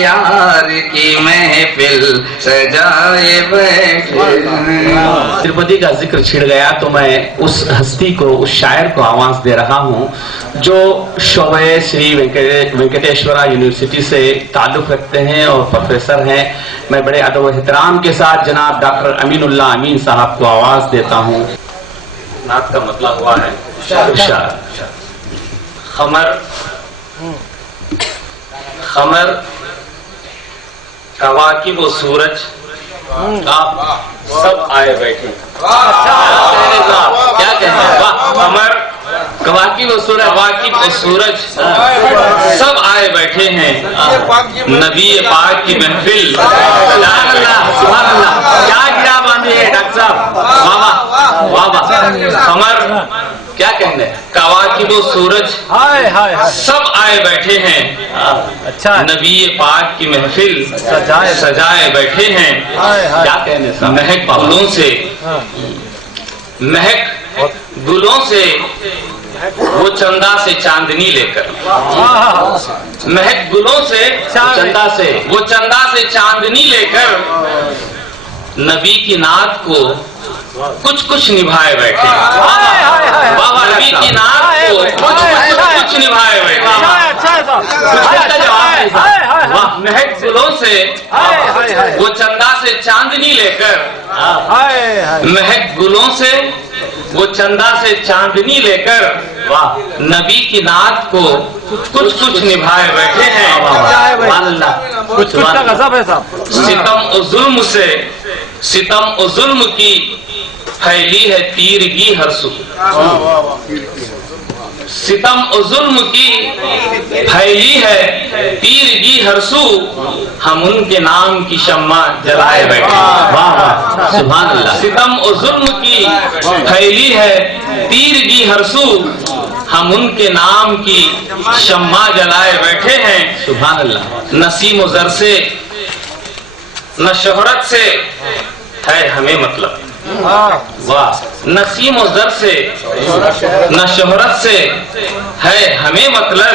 یار کی محفل سجائے بیٹھے. تروپتی کا ذکر چھڑ گیا تو میں اس ہستی کو، اس شاعر کو آواز دے رہا ہوں جو شعبہ شری وینکٹیشورا یونیورسٹی سے تعلق رکھتے ہیں اور پروفیسر ہیں. میں بڑے ادب و احترام کے ساتھ جناب ڈاکٹر امین اللہ امین صاحب کو آواز دیتا ہوں. نعت کا مطلب ہوا ہے ارشاد. خمر خمر کواکب و سورج سب آئے بیٹھے. کیا کہتے ہیں؟ خمر کواکب و سورج، واقب و سورج سب آئے بیٹھے ہیں نبی پاک کی محفل. سبحان اللہ. کیا گرا باندھی ہے ڈاکٹر صاحب؟ واہ واہ. خمر کیا کہنے، کواکب و سورج سب آئے بیٹھے ہیں نبی پاک کی محفل سجائے بیٹھے ہیں. کیا کہنے، مہک گلوں سے، مہک گلوں سے وہ چندہ سے چاندنی لے کر، مہک گلوں سے چندہ سے وہ چندہ سے چاندنی لے کر نبی کی نعت کو کچھ کچھ نبھائے بیٹھے. نبی کی نعت کو کچھ نبھائے بیٹھے. مہک گلوں سے وہ چندہ سے چاندنی لے کر، مہک گلوں سے وہ چندہ سے چاندنی لے کر نبی کی نعت کو کچھ کچھ نبھائے بیٹھے ہیں. ستم و ظلم سے، ستم و ظلم کی پھیلی ہے تیرگی ہر سو. ستم و ظلم کی پھیلی ہے تیرگی ہر سو، ہم ان کے نام کی شمع جلائے بیٹھے. سبحان اللہ. ستم و ظلم کی پھیلی ہے تیرگی ہر سو، ہم ان کے نام کی شمع جلائے بیٹھے ہیں. سبحان اللہ. نسیم و زر سے نہ شہرت سے ہے ہمیں مطلب. واہ. نسیم و زر سے نہ شہرت سے ہے ہمیں مطلب،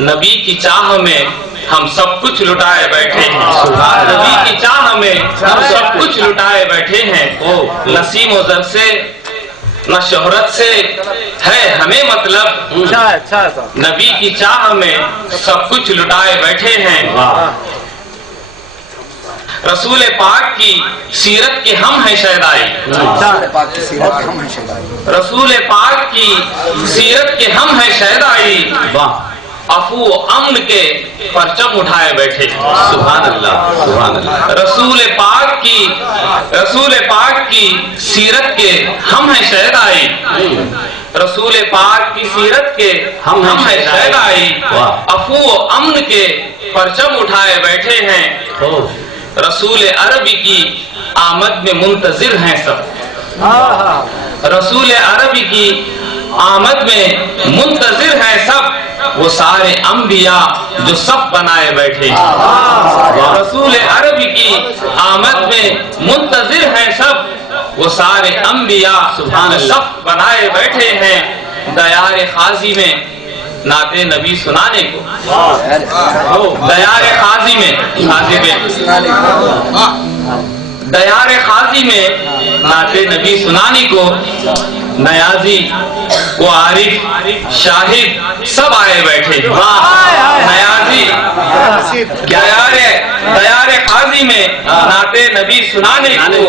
نبی کی چاہ میں ہم سب کچھ لٹائے بیٹھے ہیں. نبی کی چاہ میں ہم سب کچھ لٹائے بیٹھے ہیں. نسیم و زر سے نہ شہرت سے ہے ہمیں مطلب، نبی کی چاہ میں سب کچھ لٹائے بیٹھے ہیں. رسول پاک کی سیرت کے ہم ہیں شہدائی. رسول پاک کی سیرت کے ہم ہیں شہدائی. عفو و امن کے پرچم اٹھائے بیٹھے. سبحان اللہ. سبحان اللہ. رسول پاک کی سیرت کے ہم ہیں شہدائی. رسول پاک کی سیرت کے ہم ہیں شہدائی. عفو و امن کے پرچم اٹھائے بیٹھے ہیں. رسول عربی کی آمد میں منتظر ہیں سب. رسول عربی کی آمد میں منتظر ہیں سب، وہ سارے انبیاء جو سب بنائے بیٹھے. رسول عربی کی آمد میں منتظر ہیں سب، وہ سارے انبیاء سب بنائے بیٹھے ہیں. دیار خازی میں نعت نبی سنانے کو، دیار خازی میں دیار خازی میں نعت نبی سنانے کو نیازی و عارف شاہد سب آئے بیٹھے. نیازی دیار خازی میں نعت نبی سنانے کو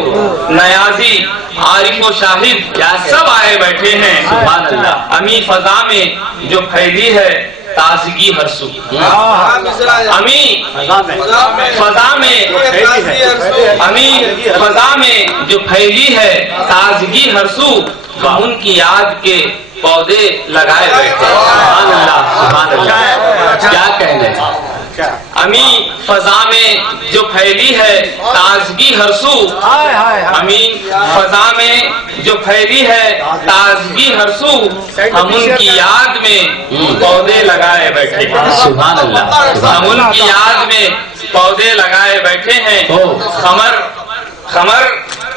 نیازی عارف و شاہد سب آئے بیٹھے ہیں. سبحان اللہ. امی فضا میں جو پھیلی ہے تازگی ہر سو. امی فضا میں جو پھیلی ہے تازگی ہر سو، ہم ان کی یاد کے پودے لگائے بیٹھے. سبحان اللہ. سبحان اللہ. کیا کہنے. امی فضا میں جو پھیلی ہے تازگی ہر سو، امی فضا میں جو پھیلی ہے تازگی ہر سو، ہم ان کی یاد میں پودے لگائے بیٹھے. سبحان اللہ. ہم ان کی یاد میں پودے لگائے بیٹھے ہیں. خمر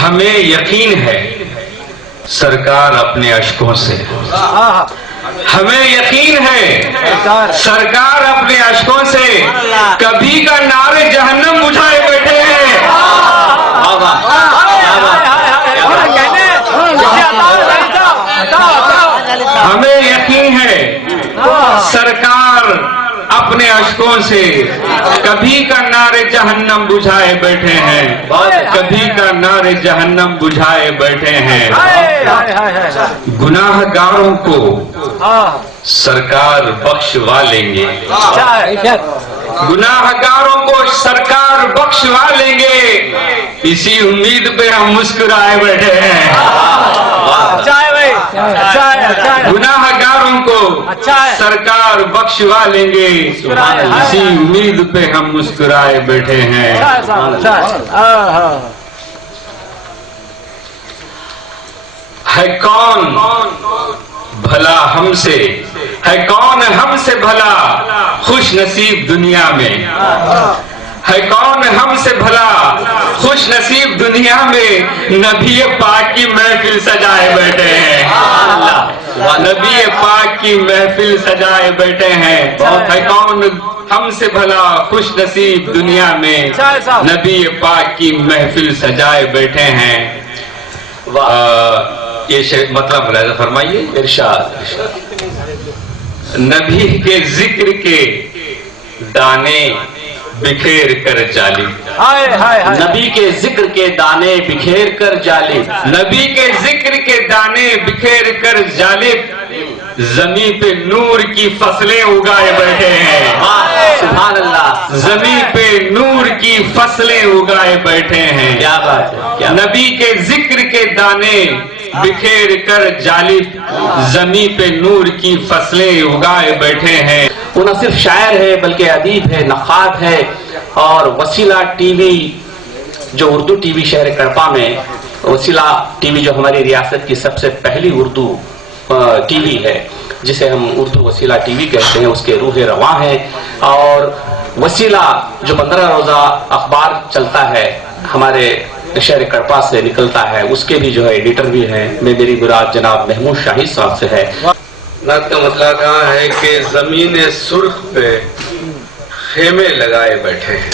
ہمیں یقین ہے سرکار اپنے اشکوں سے، ہمیں یقین ہے سرکار اپنے اشکوں سے کبھی کا نار جہنم بجھائے بیٹھے ہیں۔ ہمیں یقین ہے سرکار اپنے اشکوں سے کبھی کا نار جہنم بجھائے بیٹھے ہیں، کبھی کا نار جہنم بجھائے بیٹھے ہیں۔ گناہ گاروں کو سرکار بخشوا لیں گے، گناہ گاروں کو سرکار بخشوا لیں گے، اسی امید پہ ہم مسکرائے بیٹھے ہیں۔ گناہ گاروں کو سرکار بخشوا لیں گے، اسی امید پہ ہم مسکرائے بیٹھے ہیں۔ ہے کون بھلا ہم سے، ہے کون ہم سے بھلا خوش نصیب دنیا میں، ہے کون ہم سے بھلا خوش نصیب دنیا میں، نبی پاک کی محفل سجائے بیٹھے ہیں، نبی پاک کی محفل سجائے بیٹھے ہیں۔ ہے کون ہم سے بھلا خوش نصیب دنیا میں، نبی پاک کی محفل سجائے بیٹھے ہیں۔ یہ مطلب ملاحظہ فرمائیے، ارشاد، نبی کے ذکر کے دانے بکھیر کر جالی، نبی کے ذکر کے دانے بکھیر کر جالی، نبی کے ذکر کے دانے بکھیر کر جالب، زمین پہ نور کی فصلیں اگائے بیٹھے ہیں۔ سبحان اللہ، زمین پہ نور کی فصلیں اگائے بیٹھے ہیں۔ کیا بات ہے، نبی کے ذکر کے دانے بکھیر کر جالب، زمین پہ نور کی فصلیں اگائے بیٹھے ہیں۔ وہ نہ صرف شاعر ہے بلکہ ادیب ہے، نقاد ہے، اور وسیلہ ٹی وی جو اردو ٹی وی شہر کڑپا میں، وسیلہ ٹی وی جو ہماری ریاست کی سب سے پہلی اردو ٹی وی ہے، جسے ہم اردو وسیلہ ٹی وی کہتے ہیں، اس کے روح رواں ہیں۔ اور وسیلہ جو 15 روزہ اخبار چلتا ہے ہمارے شہر کڑپا سے نکلتا ہے، اس کے بھی جو ہے ایڈیٹر بھی ہیں، میری مراد جناب محمود شاہد صاحب سے ہے۔ نعت کا مسئلہ کہاں ہے کہ زمین سرخ پہ خیمے لگائے بیٹھے ہیں۔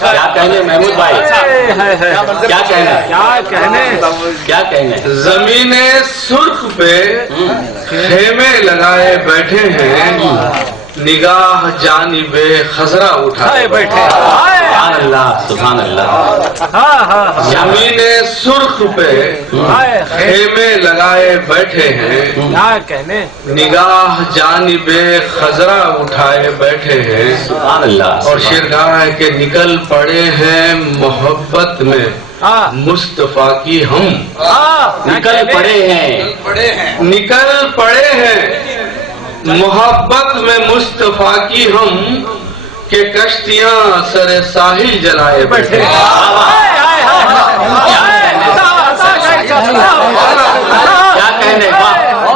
کیا کہنے محمود بھائی، کیا کہنے، زمین سرخ پہ خیمے لگائے بیٹھے ہیں، نگاہ جانب خضرا اٹھائے بیٹھے ہیں۔ سبحان اللہ، سبحان اللہ، زمین سرخ پہ خیمے لگائے بیٹھے ہیں، نگاہ جانب خضرا اٹھائے بیٹھے ہیں۔ سبحان اللہ، اور شعر کہا ہے کہ نکل پڑے ہیں محبت میں مصطفیٰ کی ہم، نکل پڑے ہیں، نکل پڑے ہیں محبت میں مصطفیٰ کی ہم، کہ کشتیاں سر ساحل جلائے بیٹھے ہیں۔ کیا کہنے،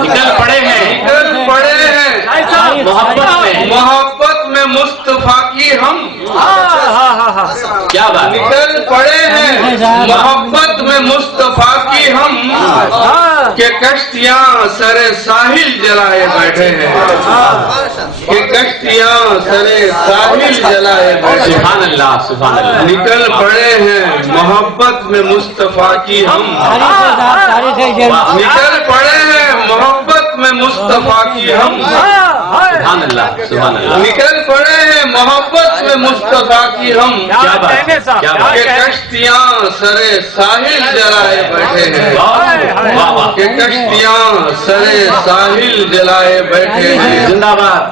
نکل پڑے ہیں، نکل پڑے ہیں محبت میں مصطفیٰ کی ہم، کیا بات، نکل پڑے ہیں محبت میں مصطفیٰ کی ہم، کہ کشتیاں سر ساحل جلائے بیٹھے ہیں، کہ کشتیاں سر ساحل جلائے بیٹھے ہیں۔ سبحان اللہ، سبحان اللہ، نکل پڑے ہیں محبت میں مصطفیٰ کی ہم، نکل پڑے ہیں محبت میں مصطفیٰ کی ہم، سبحان اللہ، سبحان اللہ، نکل پڑے ہیں محبت میں مصطفیٰ کی ہم، کیا بات، کیا بات، کہ کشتیاں سر ساحل جلائے بیٹھے ہیں، واہ واہ، کہ کشتیاں سر ساحل جلائے بیٹھے ہیں۔ زندہ باد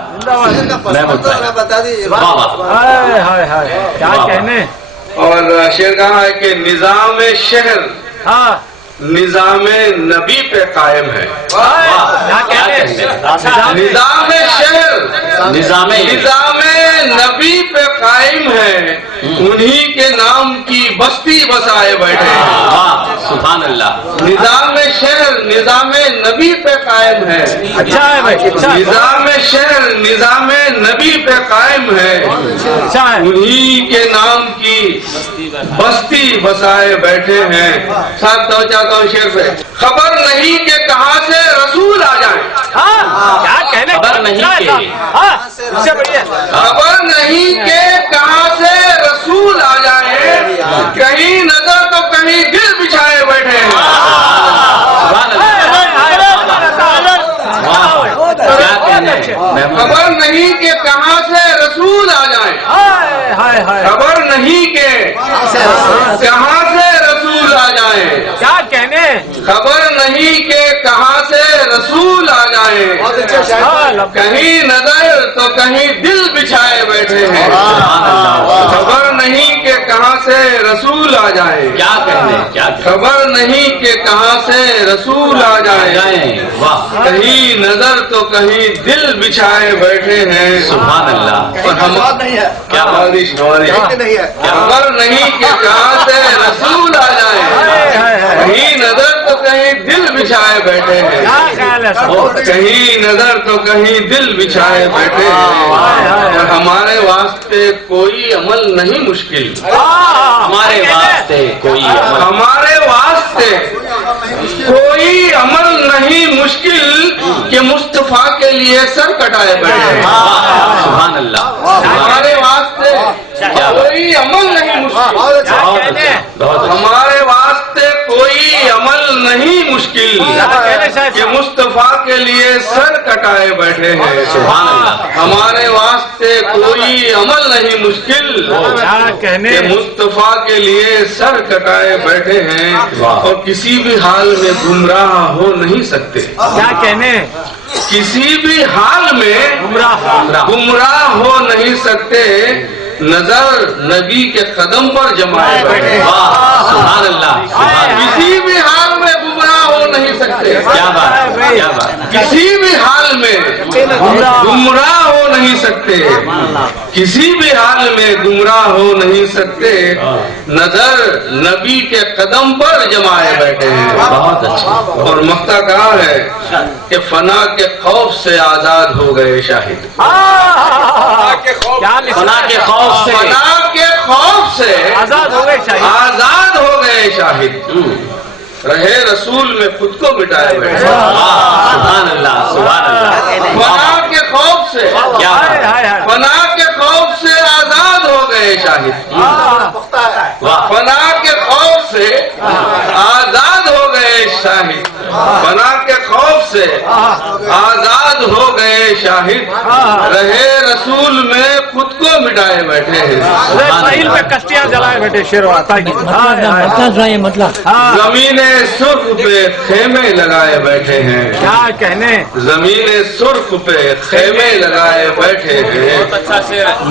محمود بھائی، واہ واہ، کیا کہنے۔ اور شعر کہا ہے کہ نظام شہر نظام نبی پہ قائم ہے، کیا کہنے، نظام شہر نظام نبی پہ قائم ہے، انہی کے نام کی بستی بسائے بیٹھے ہیں۔ سبحان اللہ. نظام شہر نظام نبی پہ قائم ہے. اچھا ہے بھائی. نظام شہر نظام نبی پہ قائم ہے. انہی کے نام کی بستی بسائے بیٹھے ہیں. ساتھ تو چاہتا ہوں شعر سے. خبر نہیں کہ کہاں سے رسول آ جائیں. خبر نہیں خبر نہیں کہ کہاں سے رسول آ جائیں. کہیں نظر تو کہیں دل بچھائے بیٹھے ہیں. خبر نہیں کہ کہاں سے رسول آ جائیں. خبر نہیں کہ کہاں سے رسول آ جائیں. کیا کہنے. خبر نہیں کہ کہاں سے رسول آ جائیں. کہیں نظر تو کہیں دل بچھائے بیٹھے ہیں. خبر نہیں کہ کہاں سے رسول آ جائیں. کیا کہنے. خبر نہیں کہ کہاں سے رسول آ جائیں. کہیں نظر تو کہیں دل بچھائے بیٹھے ہیں. سبحان اللہ. اور ہم کیا خبر نہیں کہ کہاں سے رسول آ جائیں. کہیں نظر تو کہیں دل بچھائے بیٹھے ہیں. کہیں نظر تو کہیں دل بچھائے بیٹھے ہیں. اور ہمارے واسطے کوئی عمل نہیں مشکل. ہمارے واسطے کوئی عمل. ہمارے واسطے کوئی عمل نہیں مشکل کہ مصطفیٰ کے لیے سر کٹائے بیٹھے ہیں. سبحان اللہ. ہمارے واسطے کوئی عمل نہیں مشکل. ہمارے واسطے کوئی عمل نہیں مشکل کہ مصطفیٰ کے لیے سر کٹائے بیٹھے ہیں. سبحان اللہ. ہمارے واسطے کوئی عمل نہیں مشکل کہ مصطفیٰ کے لیے سر کٹائے بیٹھے ہیں. اور کسی بھی حال میں گمراہ ہو نہیں سکتے. کیا کہنے. کسی بھی حال میں گمراہ ہو نہیں سکتے. نظر نبی کے قدم پر جمائے بیٹھے. سبحان اللہ. کسی بھی حال میں گمراہ ہو نہیں سکتے. کیا بات. کیا بات. کسی بھی حال میں گمراہ ہو نہیں سکتے. کسی بھی حال میں گمراہ ہو نہیں سکتے. نظر نبی کے قدم پر جمائے بیٹھے ہیں. بہت اچھا. اور مقطع کہا ہے کہ فنا کے خوف سے آزاد ہو گئے شاہد. فنا کے خوف سے. فنا کے خوف سے آزاد ہو گئے شاہد. آزاد ہو گئے شاہد. رہے رسول میں خود کو مٹائے بیٹھے. سبحان اللہ. سبحان اللہ. فنا کے خوف سے فنا کے خوف سے آزاد ہو گئے شاہد. فنا کے خوف سے آزاد ہو گئے شاہد. فنا کے خوف سے آزاد ہو گئے شاہد. رہے رسول میں خود کو مٹائے بیٹھے ہیں. اسرائیل میں کشتیاں جلائے بیٹھے. شیر آتا ہے مطلب. زمین سرخ پہ خیمے لگائے بیٹھے ہیں. کیا کہنے. زمین سرخ پہ خیمے لگائے بیٹھے ہیں.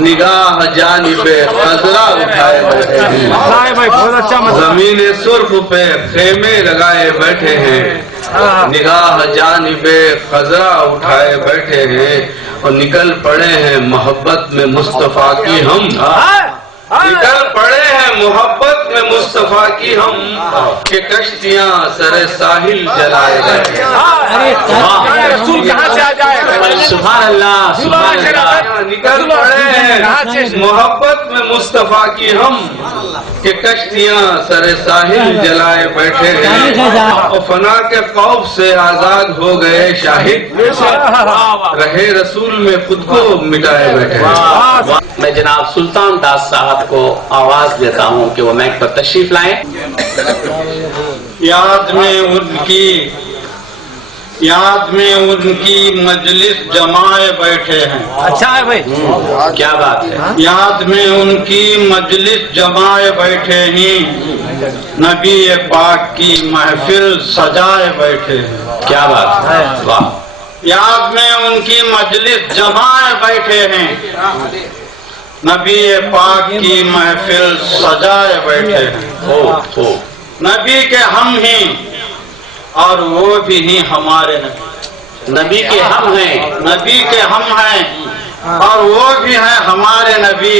نگاہ جانب خضرا اٹھائے بیٹھے ہیں. بہت اچھا. زمین سرخ پہ خیمے لگائے بیٹھے ہیں. نگاہ جانب خضرا اٹھائے بیٹھے ہیں. اور نکل پڑے ہیں محبت میں مصطفیٰ کی ہم. نکل پڑے ہیں محبت میں مصطفیٰ کی ہم. کہ کشتیاں سر ساحل جلائے گئے. رسول کہاں سے آ جائے. سبحان اللہ. سبحان اللہ. نکل پڑے ہیں محبت میں مصطفیٰ کی ہم. کہ کشتیاں سر ساحل جلائے بیٹھے ہیں. اور فنا کے خوف سے آزاد ہو گئے شاہد. رہے رسول میں خود کو مٹائے بیٹھے ہیں. میں جناب سلطان داس صاحب کو آواز دیتا ہوں کہ وہ مائک پر تشریف لائیں. یاد میں ان کی مجلس جمائے بیٹھے ہیں. اچھا ہے بھائی. کیا بات ہے. یاد میں ان کی مجلس جمائے بیٹھے ہیں. نبی پاک کی محفل سجائے بیٹھے ہیں. کیا بات ہے. واہ. یاد میں ان کی مجلس جمائے بیٹھے ہیں. نبی پاک کی محفل سجائے بیٹھے ہیں. نبی کے ہم ہیں اور وہ بھی ہیں ہمارے نبی. نبی کے ہم ہیں. نبی کے ہم ہیں اور وہ بھی ہیں ہمارے نبی.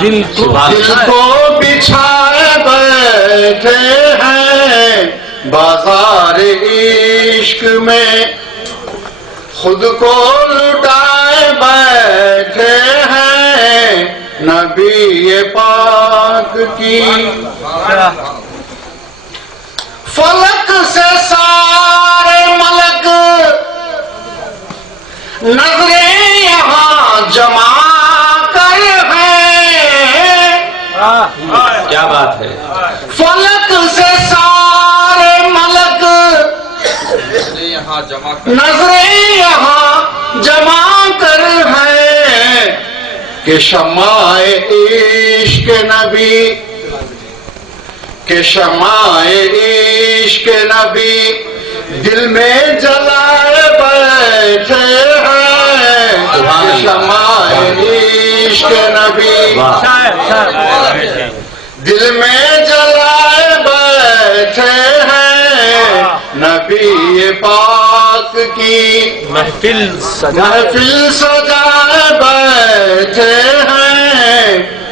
دل کو بچھائے بیٹھے ہیں بازار عشق میں، خود کو لٹائے بیٹھے ہیں نبی پاک کی۔ فلک سے سارے ملک نظریں یہاں جمع کر ہیں، کیا بات ہے، فلک سے سارے ملک نظریں یہاں جمع کر ہیں کہ شمع عشق نبی، کہ شمع عشق نبی دل میں جلائے بیٹھے ہیں، کہ شمع عشق نبی دل میں جلائے بیٹھے ہیں نبی پاک کی محفل سجائے بیٹھے ہیں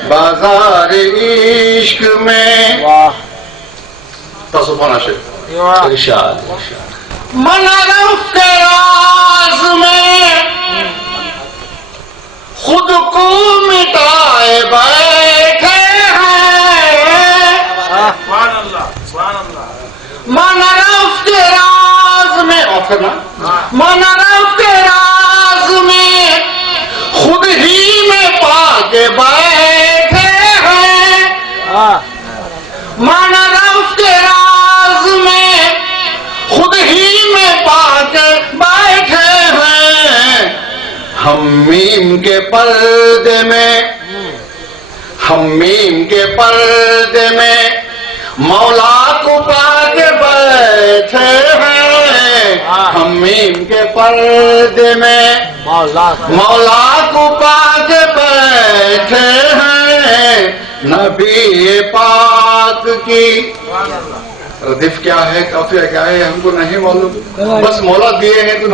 بازار عشق میں۔ تصوفانہ شیخ ارشاد، منعرف کے راز میں خود کو مٹائے بیٹھے ہیں، منعرف کے راز میں، منعرف کے راز میں خود ہی میں پا کے بیٹھے ہیں، منعرف کے راز میں خود ہی میں پا کے بیٹھے ہیں، ہم میم کے پردے میں، ہم میم کے پردے میں مولا کو پا کے بیٹھے ہیں، ہم میم کے پردے میں مولا کو پا کے بیٹھے ہیں نبی پاک کی۔ ردیف کیا ہے، کافیہ کیا ہے ہم کو نہیں معلوم، بس مولا دیے ہیں تو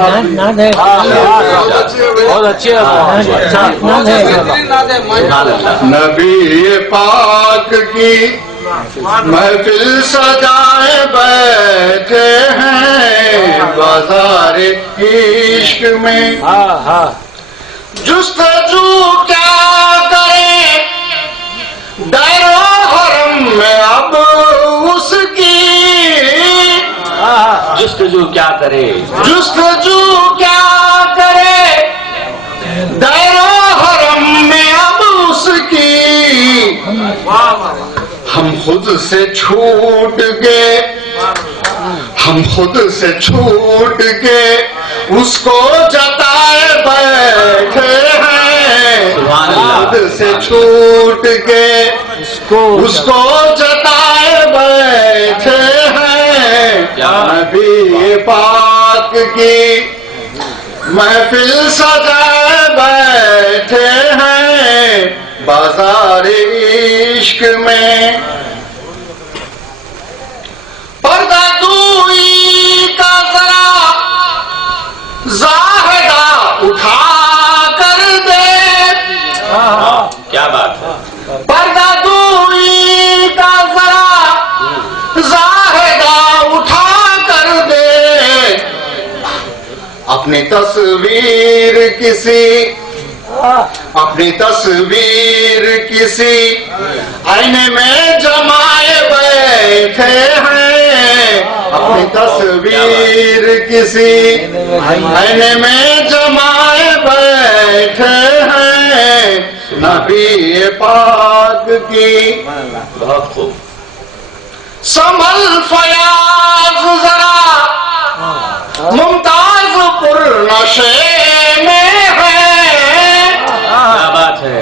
بہت اچھی نبی پاک کی محفل سجائے بیٹھے ہیں بازار عشق میں، جستجو کیا کرے دیر و حرم میں اب اس کی، جستجو کیا کرے، جستجو کیا کرے دیر و حرم میں اب اس کی، ہم خود سے چھوٹ گئے، ہم خود سے چھوٹ کے اس کو جتائے بیٹھے ہیں، خود سے چھوٹ کے اس کو جتائے بیٹھے ہیں نبی پاک کی محفل سجائے بیٹھے ہیں بازار عشق میں۔ پردہ دوئی کا ذرا زاہدہ اٹھا کر دے، کیا بات ہے، پردہ دوئی کا ذرا زاہدہ اٹھا کر دے، اپنی تصویر کسی، اپنی تصویر کسی آئینے میں جمائے بیٹھے ہیں، اپنی تصویر کسی آئینے میں جمائے بیٹھے ہیں نبی پاک کی۔ بہت خوب، سنبھل فیاض ذرا ممتاز پر نشے میں ہے، کیا بات ہے،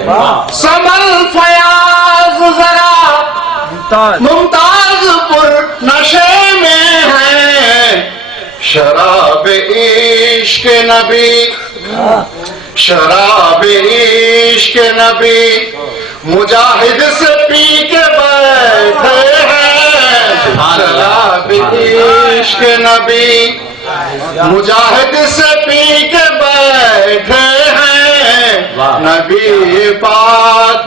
سنبھل فیاض ذرا ممتاز پر نشے میں ہے، شراب عشق نبی، شراب عشق نبی مجاہد سے پی کے بیٹھے ہیں، شراب عشق نبی مجاہد سے پی کے بیٹھے ہیں نبی پاک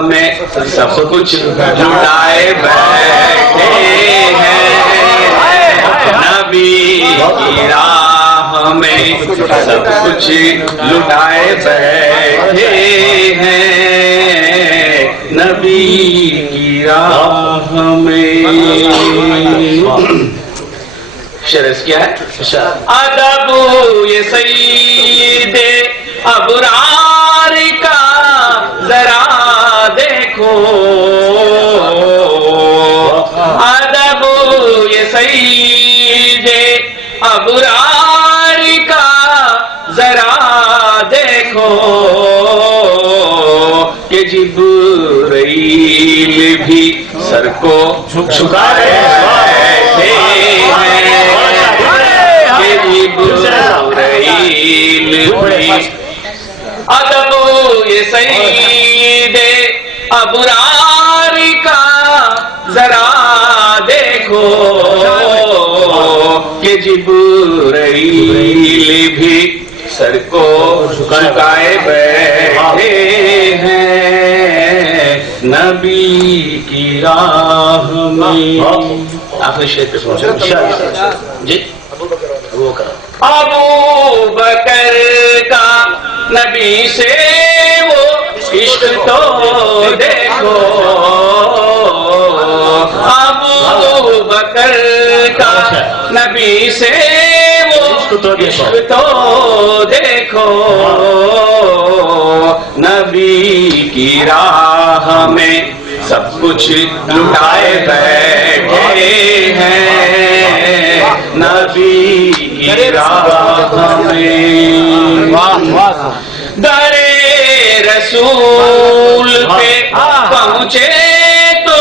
میں سب کچھ لٹائے بیٹھے ہیں، نبی کی راہ میں سب کچھ لٹائے بیٹھے ہیں، نبی کی راہ میں۔ شرس کیا ہے؟ ادب یہ سید ابرار کا ذرا دیکھو، ادب یہ سید ابرار کا ذرا دیکھو، کہ جبرائیل بھی سر کو جھکائے بیٹھے ہیں، کہ جبرائیل بھی ادب یہ سید ابرار کا ذرا دیکھو، کہ جبرائیل بھی سر کو جھکائے بیٹھے ہیں، نبی کی راہ میں۔ آخری شعر پہ سنو جی۔ ابو بکر کا نبی سے وہ عشق تو دیکھو، ابو بکر کا نبی سے وہ عشق تو دیکھو، نبی کی راہ میں سب کچھ لٹائے بیٹھے ہیں، نبی کی راہ میں۔ در رسول پہ پہنچے تو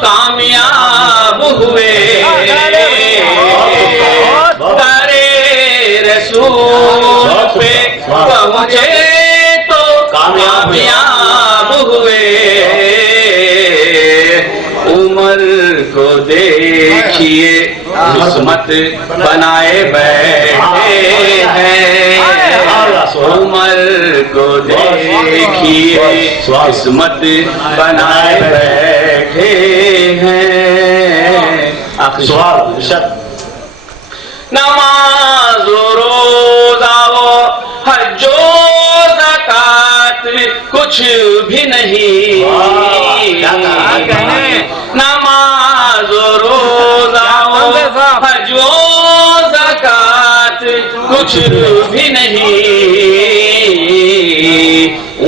کامیاب ہوئے، در رسول پہ پہنچے تو کامیاب ہوئے، عمر کو دیکھیے عصمت بنائے بیٹھے ہیں، عمر کو دیکھیے عصمت بنائے بیٹھے ہیں۔ سوال نماز و روزہ و حج و زکات کچھ بھی نہیں، نماز و روزہ و حج و زکات کچھ بھی نہیں،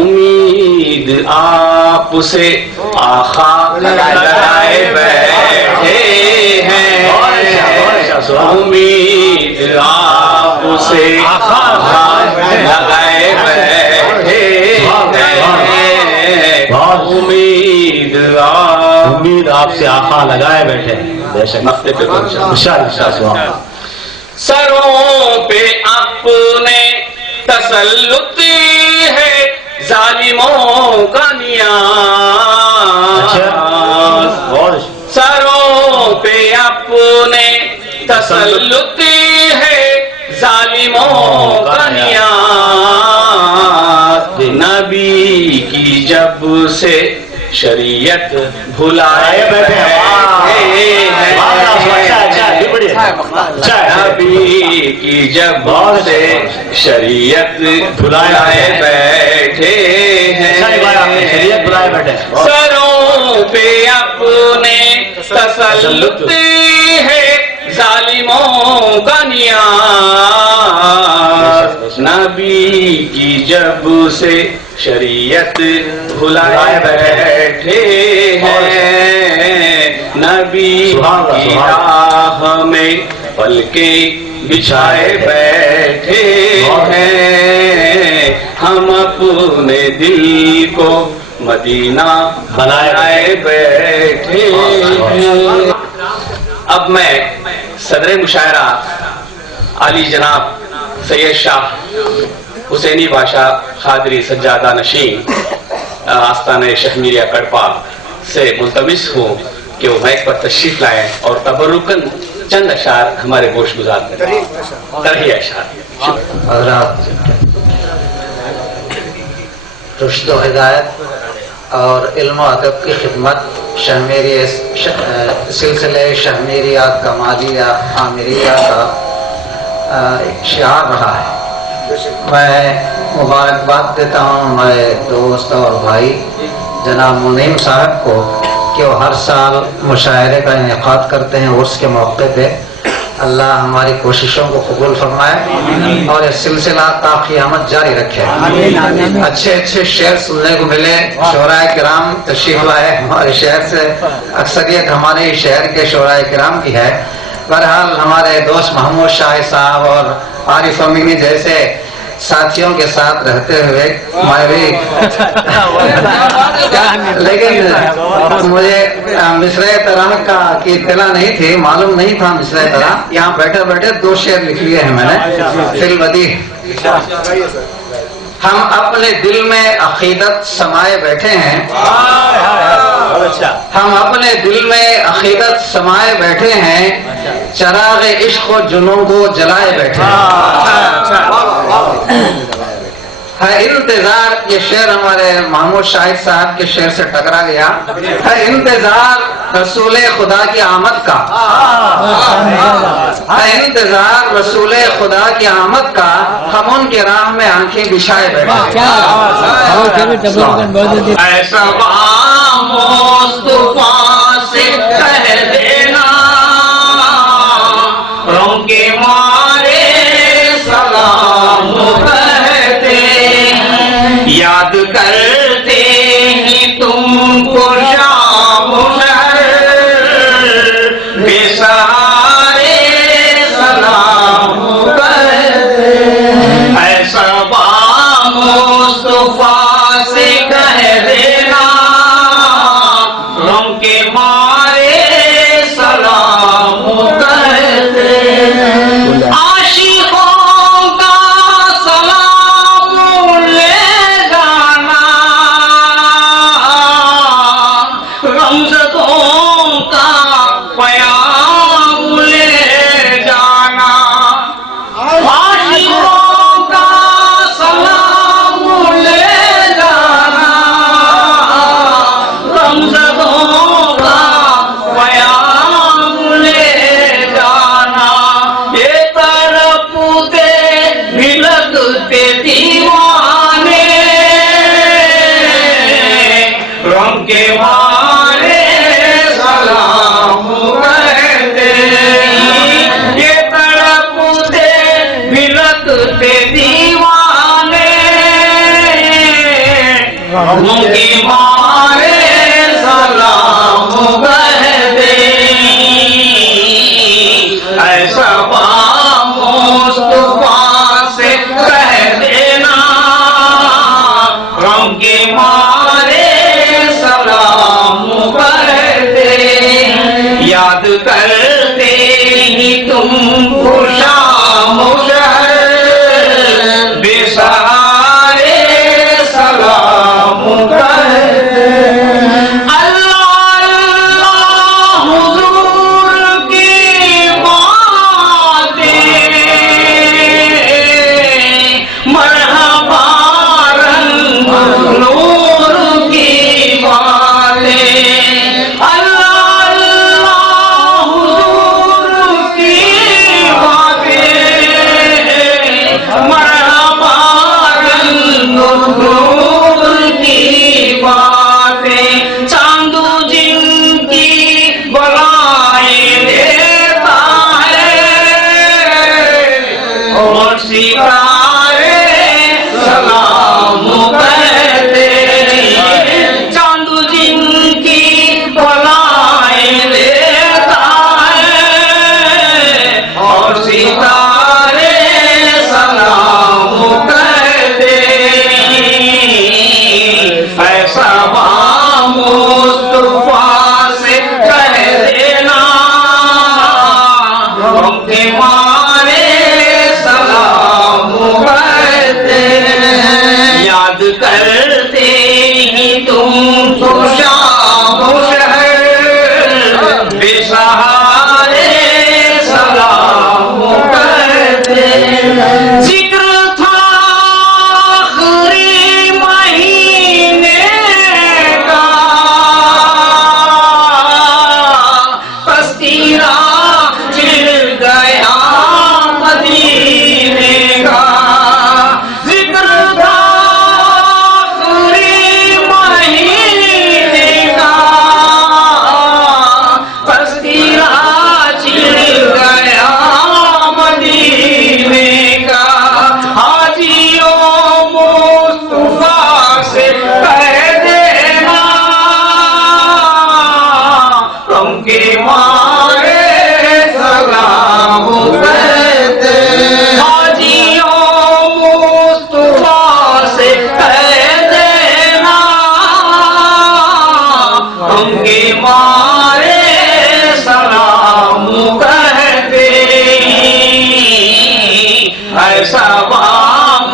امید آپ سے آقا لگائے بیٹھے ہیں، امید آپ سے آقا لگائے بیٹھے ہیں، امید آپ سے آقا لگائے بیٹھے ہیں۔ بے شک مفتے پہ سروں پہ اپنے تسلط ہے ظالموں کا نیاز، سروں پہ اپنے تسلط ہے ظالموں کا نیاز، نبی کی جب سے شریعت بھلائے بیٹھے ہیں، نبی کی جب سے شریعت بھلائے بیٹھے ہیں، سروں پہ اپنے تسلط ہے ظالموں کا نیاز، نبی کی جب سے شریعت بھلائے بیٹھے ہیں، نبی کی راہ میں پلکیں بچھائے بیٹھے ہیں، ہم اپنے دل کو مدینہ بنائے بیٹھے ہیں۔ اب میں صدر مشاعرہ علی جناب سید شاہ حسینی بادشاہ قادری سجادہ نشین آستانہ شہمیریہ کڑپا سے ملتمس ہوں کہ وہ مائک پر تشریف لائیں اور تبرکن چند اشعار ہمارے گوش گزار کریں، ترہی اشعار۔ رشد و ہدایت اور علم و ادب کی خدمت شہمیری سلسلے شہمیریات کمالیہ عامریہ کا شعار رہا ہے۔ میں مبارکباد دیتا ہوں ہمارے دوست اور بھائی جناب منیم صاحب کو کہ وہ ہر سال مشاعرے کا انعقاد کرتے ہیں عرس کے موقع پہ۔ اللہ ہماری کوششوں کو قبول فرمائے اور یہ سلسلہ تا قیامت جاری رکھے۔ اچھے اچھے شعر سننے کو ملے، شعراء کرام تشریف لائے ہمارے شہر سے، اکثریت ہمارے شہر کے شعراء کرام کی ہے۔ بہرحال ہمارے دوست محمود شاہ صاحب اور عارف امینی جیسے ساتھیوں کے ساتھ رہتے ہوئے میں بھی لیکن مجھے مصرع ترانہ کی اطلاع نہیں تھی، معلوم نہیں تھا مصرع ترانہ۔ یہاں بیٹھے بیٹھے 2 شعر لکھ لیے ہیں میں نے فی الودیع۔ ہم اپنے دل میں عقیدت سمائے بیٹھے ہیں، ہم اپنے دل میں عقیدت سمائے بیٹھے ہیں، چراغ عشق و جنوں کو جلائے بیٹھے ہے انتظار۔ یہ شعر ہمارے محمود شاہد صاحب کے شعر سے ٹکرا گیا ہے۔ انتظار رسول خدا کی آمد کا ہے، انتظار رسول خدا کی آمد کا، ہم ان کے راہ میں آنکھیں بچھائے بیٹھے۔ ایسا مصطفیٰ سے کہہ دینا رو کے مارے سلام کہتے، یاد کرتے ہی تم کو شام و بے سہارے سلام کہتے۔ ایسا مصطفیٰ سے کہہ دینا غم کے مارے سلام کہتے، عاشقوں کا سلام لے جانا، غمزدوں کا پیام لے جانا، عاشقوں کا سلام لے جانا، غمزدوں کا پیام لے جانا، یہ تڑپتے بھی لگتے دیوانے، غم کے مارے سلام کہتے، یہ تڑپتے بھی لگتے دیوانے، غم کے مارے سلام کہتے۔ ایسا مصطفیٰ سے کہہ دینا غم کے مارے سلام کہتے، یاد کرتے ہی تم کو شام و بے سہارے سلام کہتے۔ اللہ اللہ حضور کی باتیں، مرحبا رنگ نور کی باتیں، اللہ اللہ حضور کی باتیں،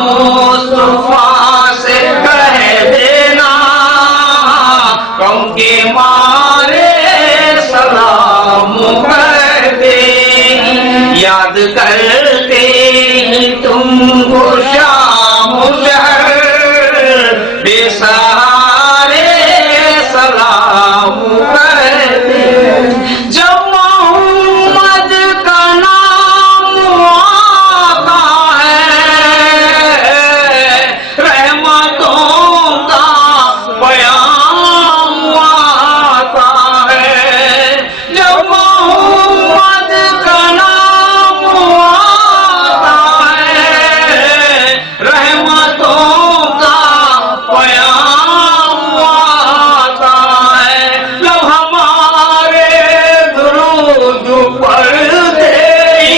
مصطفیٰ سے کہہ دینا قوم کے مارے سلام کرتے یاد کرتے ہی تم کو شام شہر بے سہارے سلام کرتے جب محمد کا نام آتا ہے رحمتوں کا پیام آتا ہے جب محمد کا نام آتا ہے رحمتوں کا پیام آتا ہے لب ہمارے درود پڑھتے ہی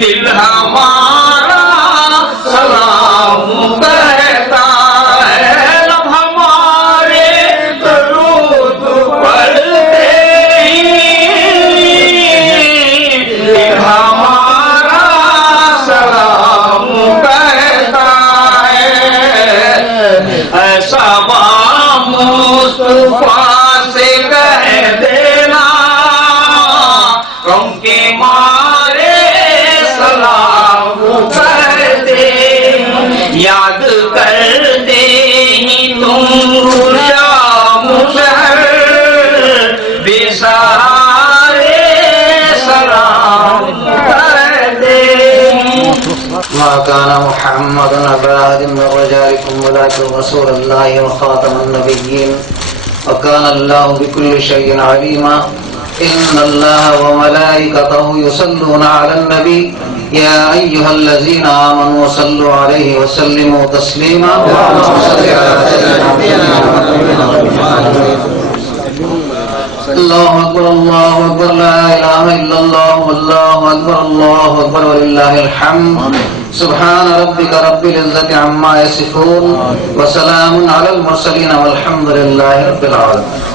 دل ہمارا سلام کہتا ہے لب ہمارے درود پڑھتے ہی دل ہمارا سلام کہتا ہے ایسا مصطفیٰ سے کہہ دینا غم کے مارے سلام کرتے یاد کرتے ہی تم شام شہر بے سہارے سلام کرتے ما كان محمد أبا أحد من رجالكم ولكن رسول الله وخاتم النبيين وكان الله بكل شيء عليما إن الله وملائكته يصلون على النبي يا أيها الذين آمنوا صلوا عليه وسلموا تسليما اللهم صل على سيدنا محمد الله أكبر الله أكبر لا إله إلا الله والله أكبر ولله الحمد سبحان ربك رب العزة عما يصفون وسلام على المرسلين والحمد لله رب العالمين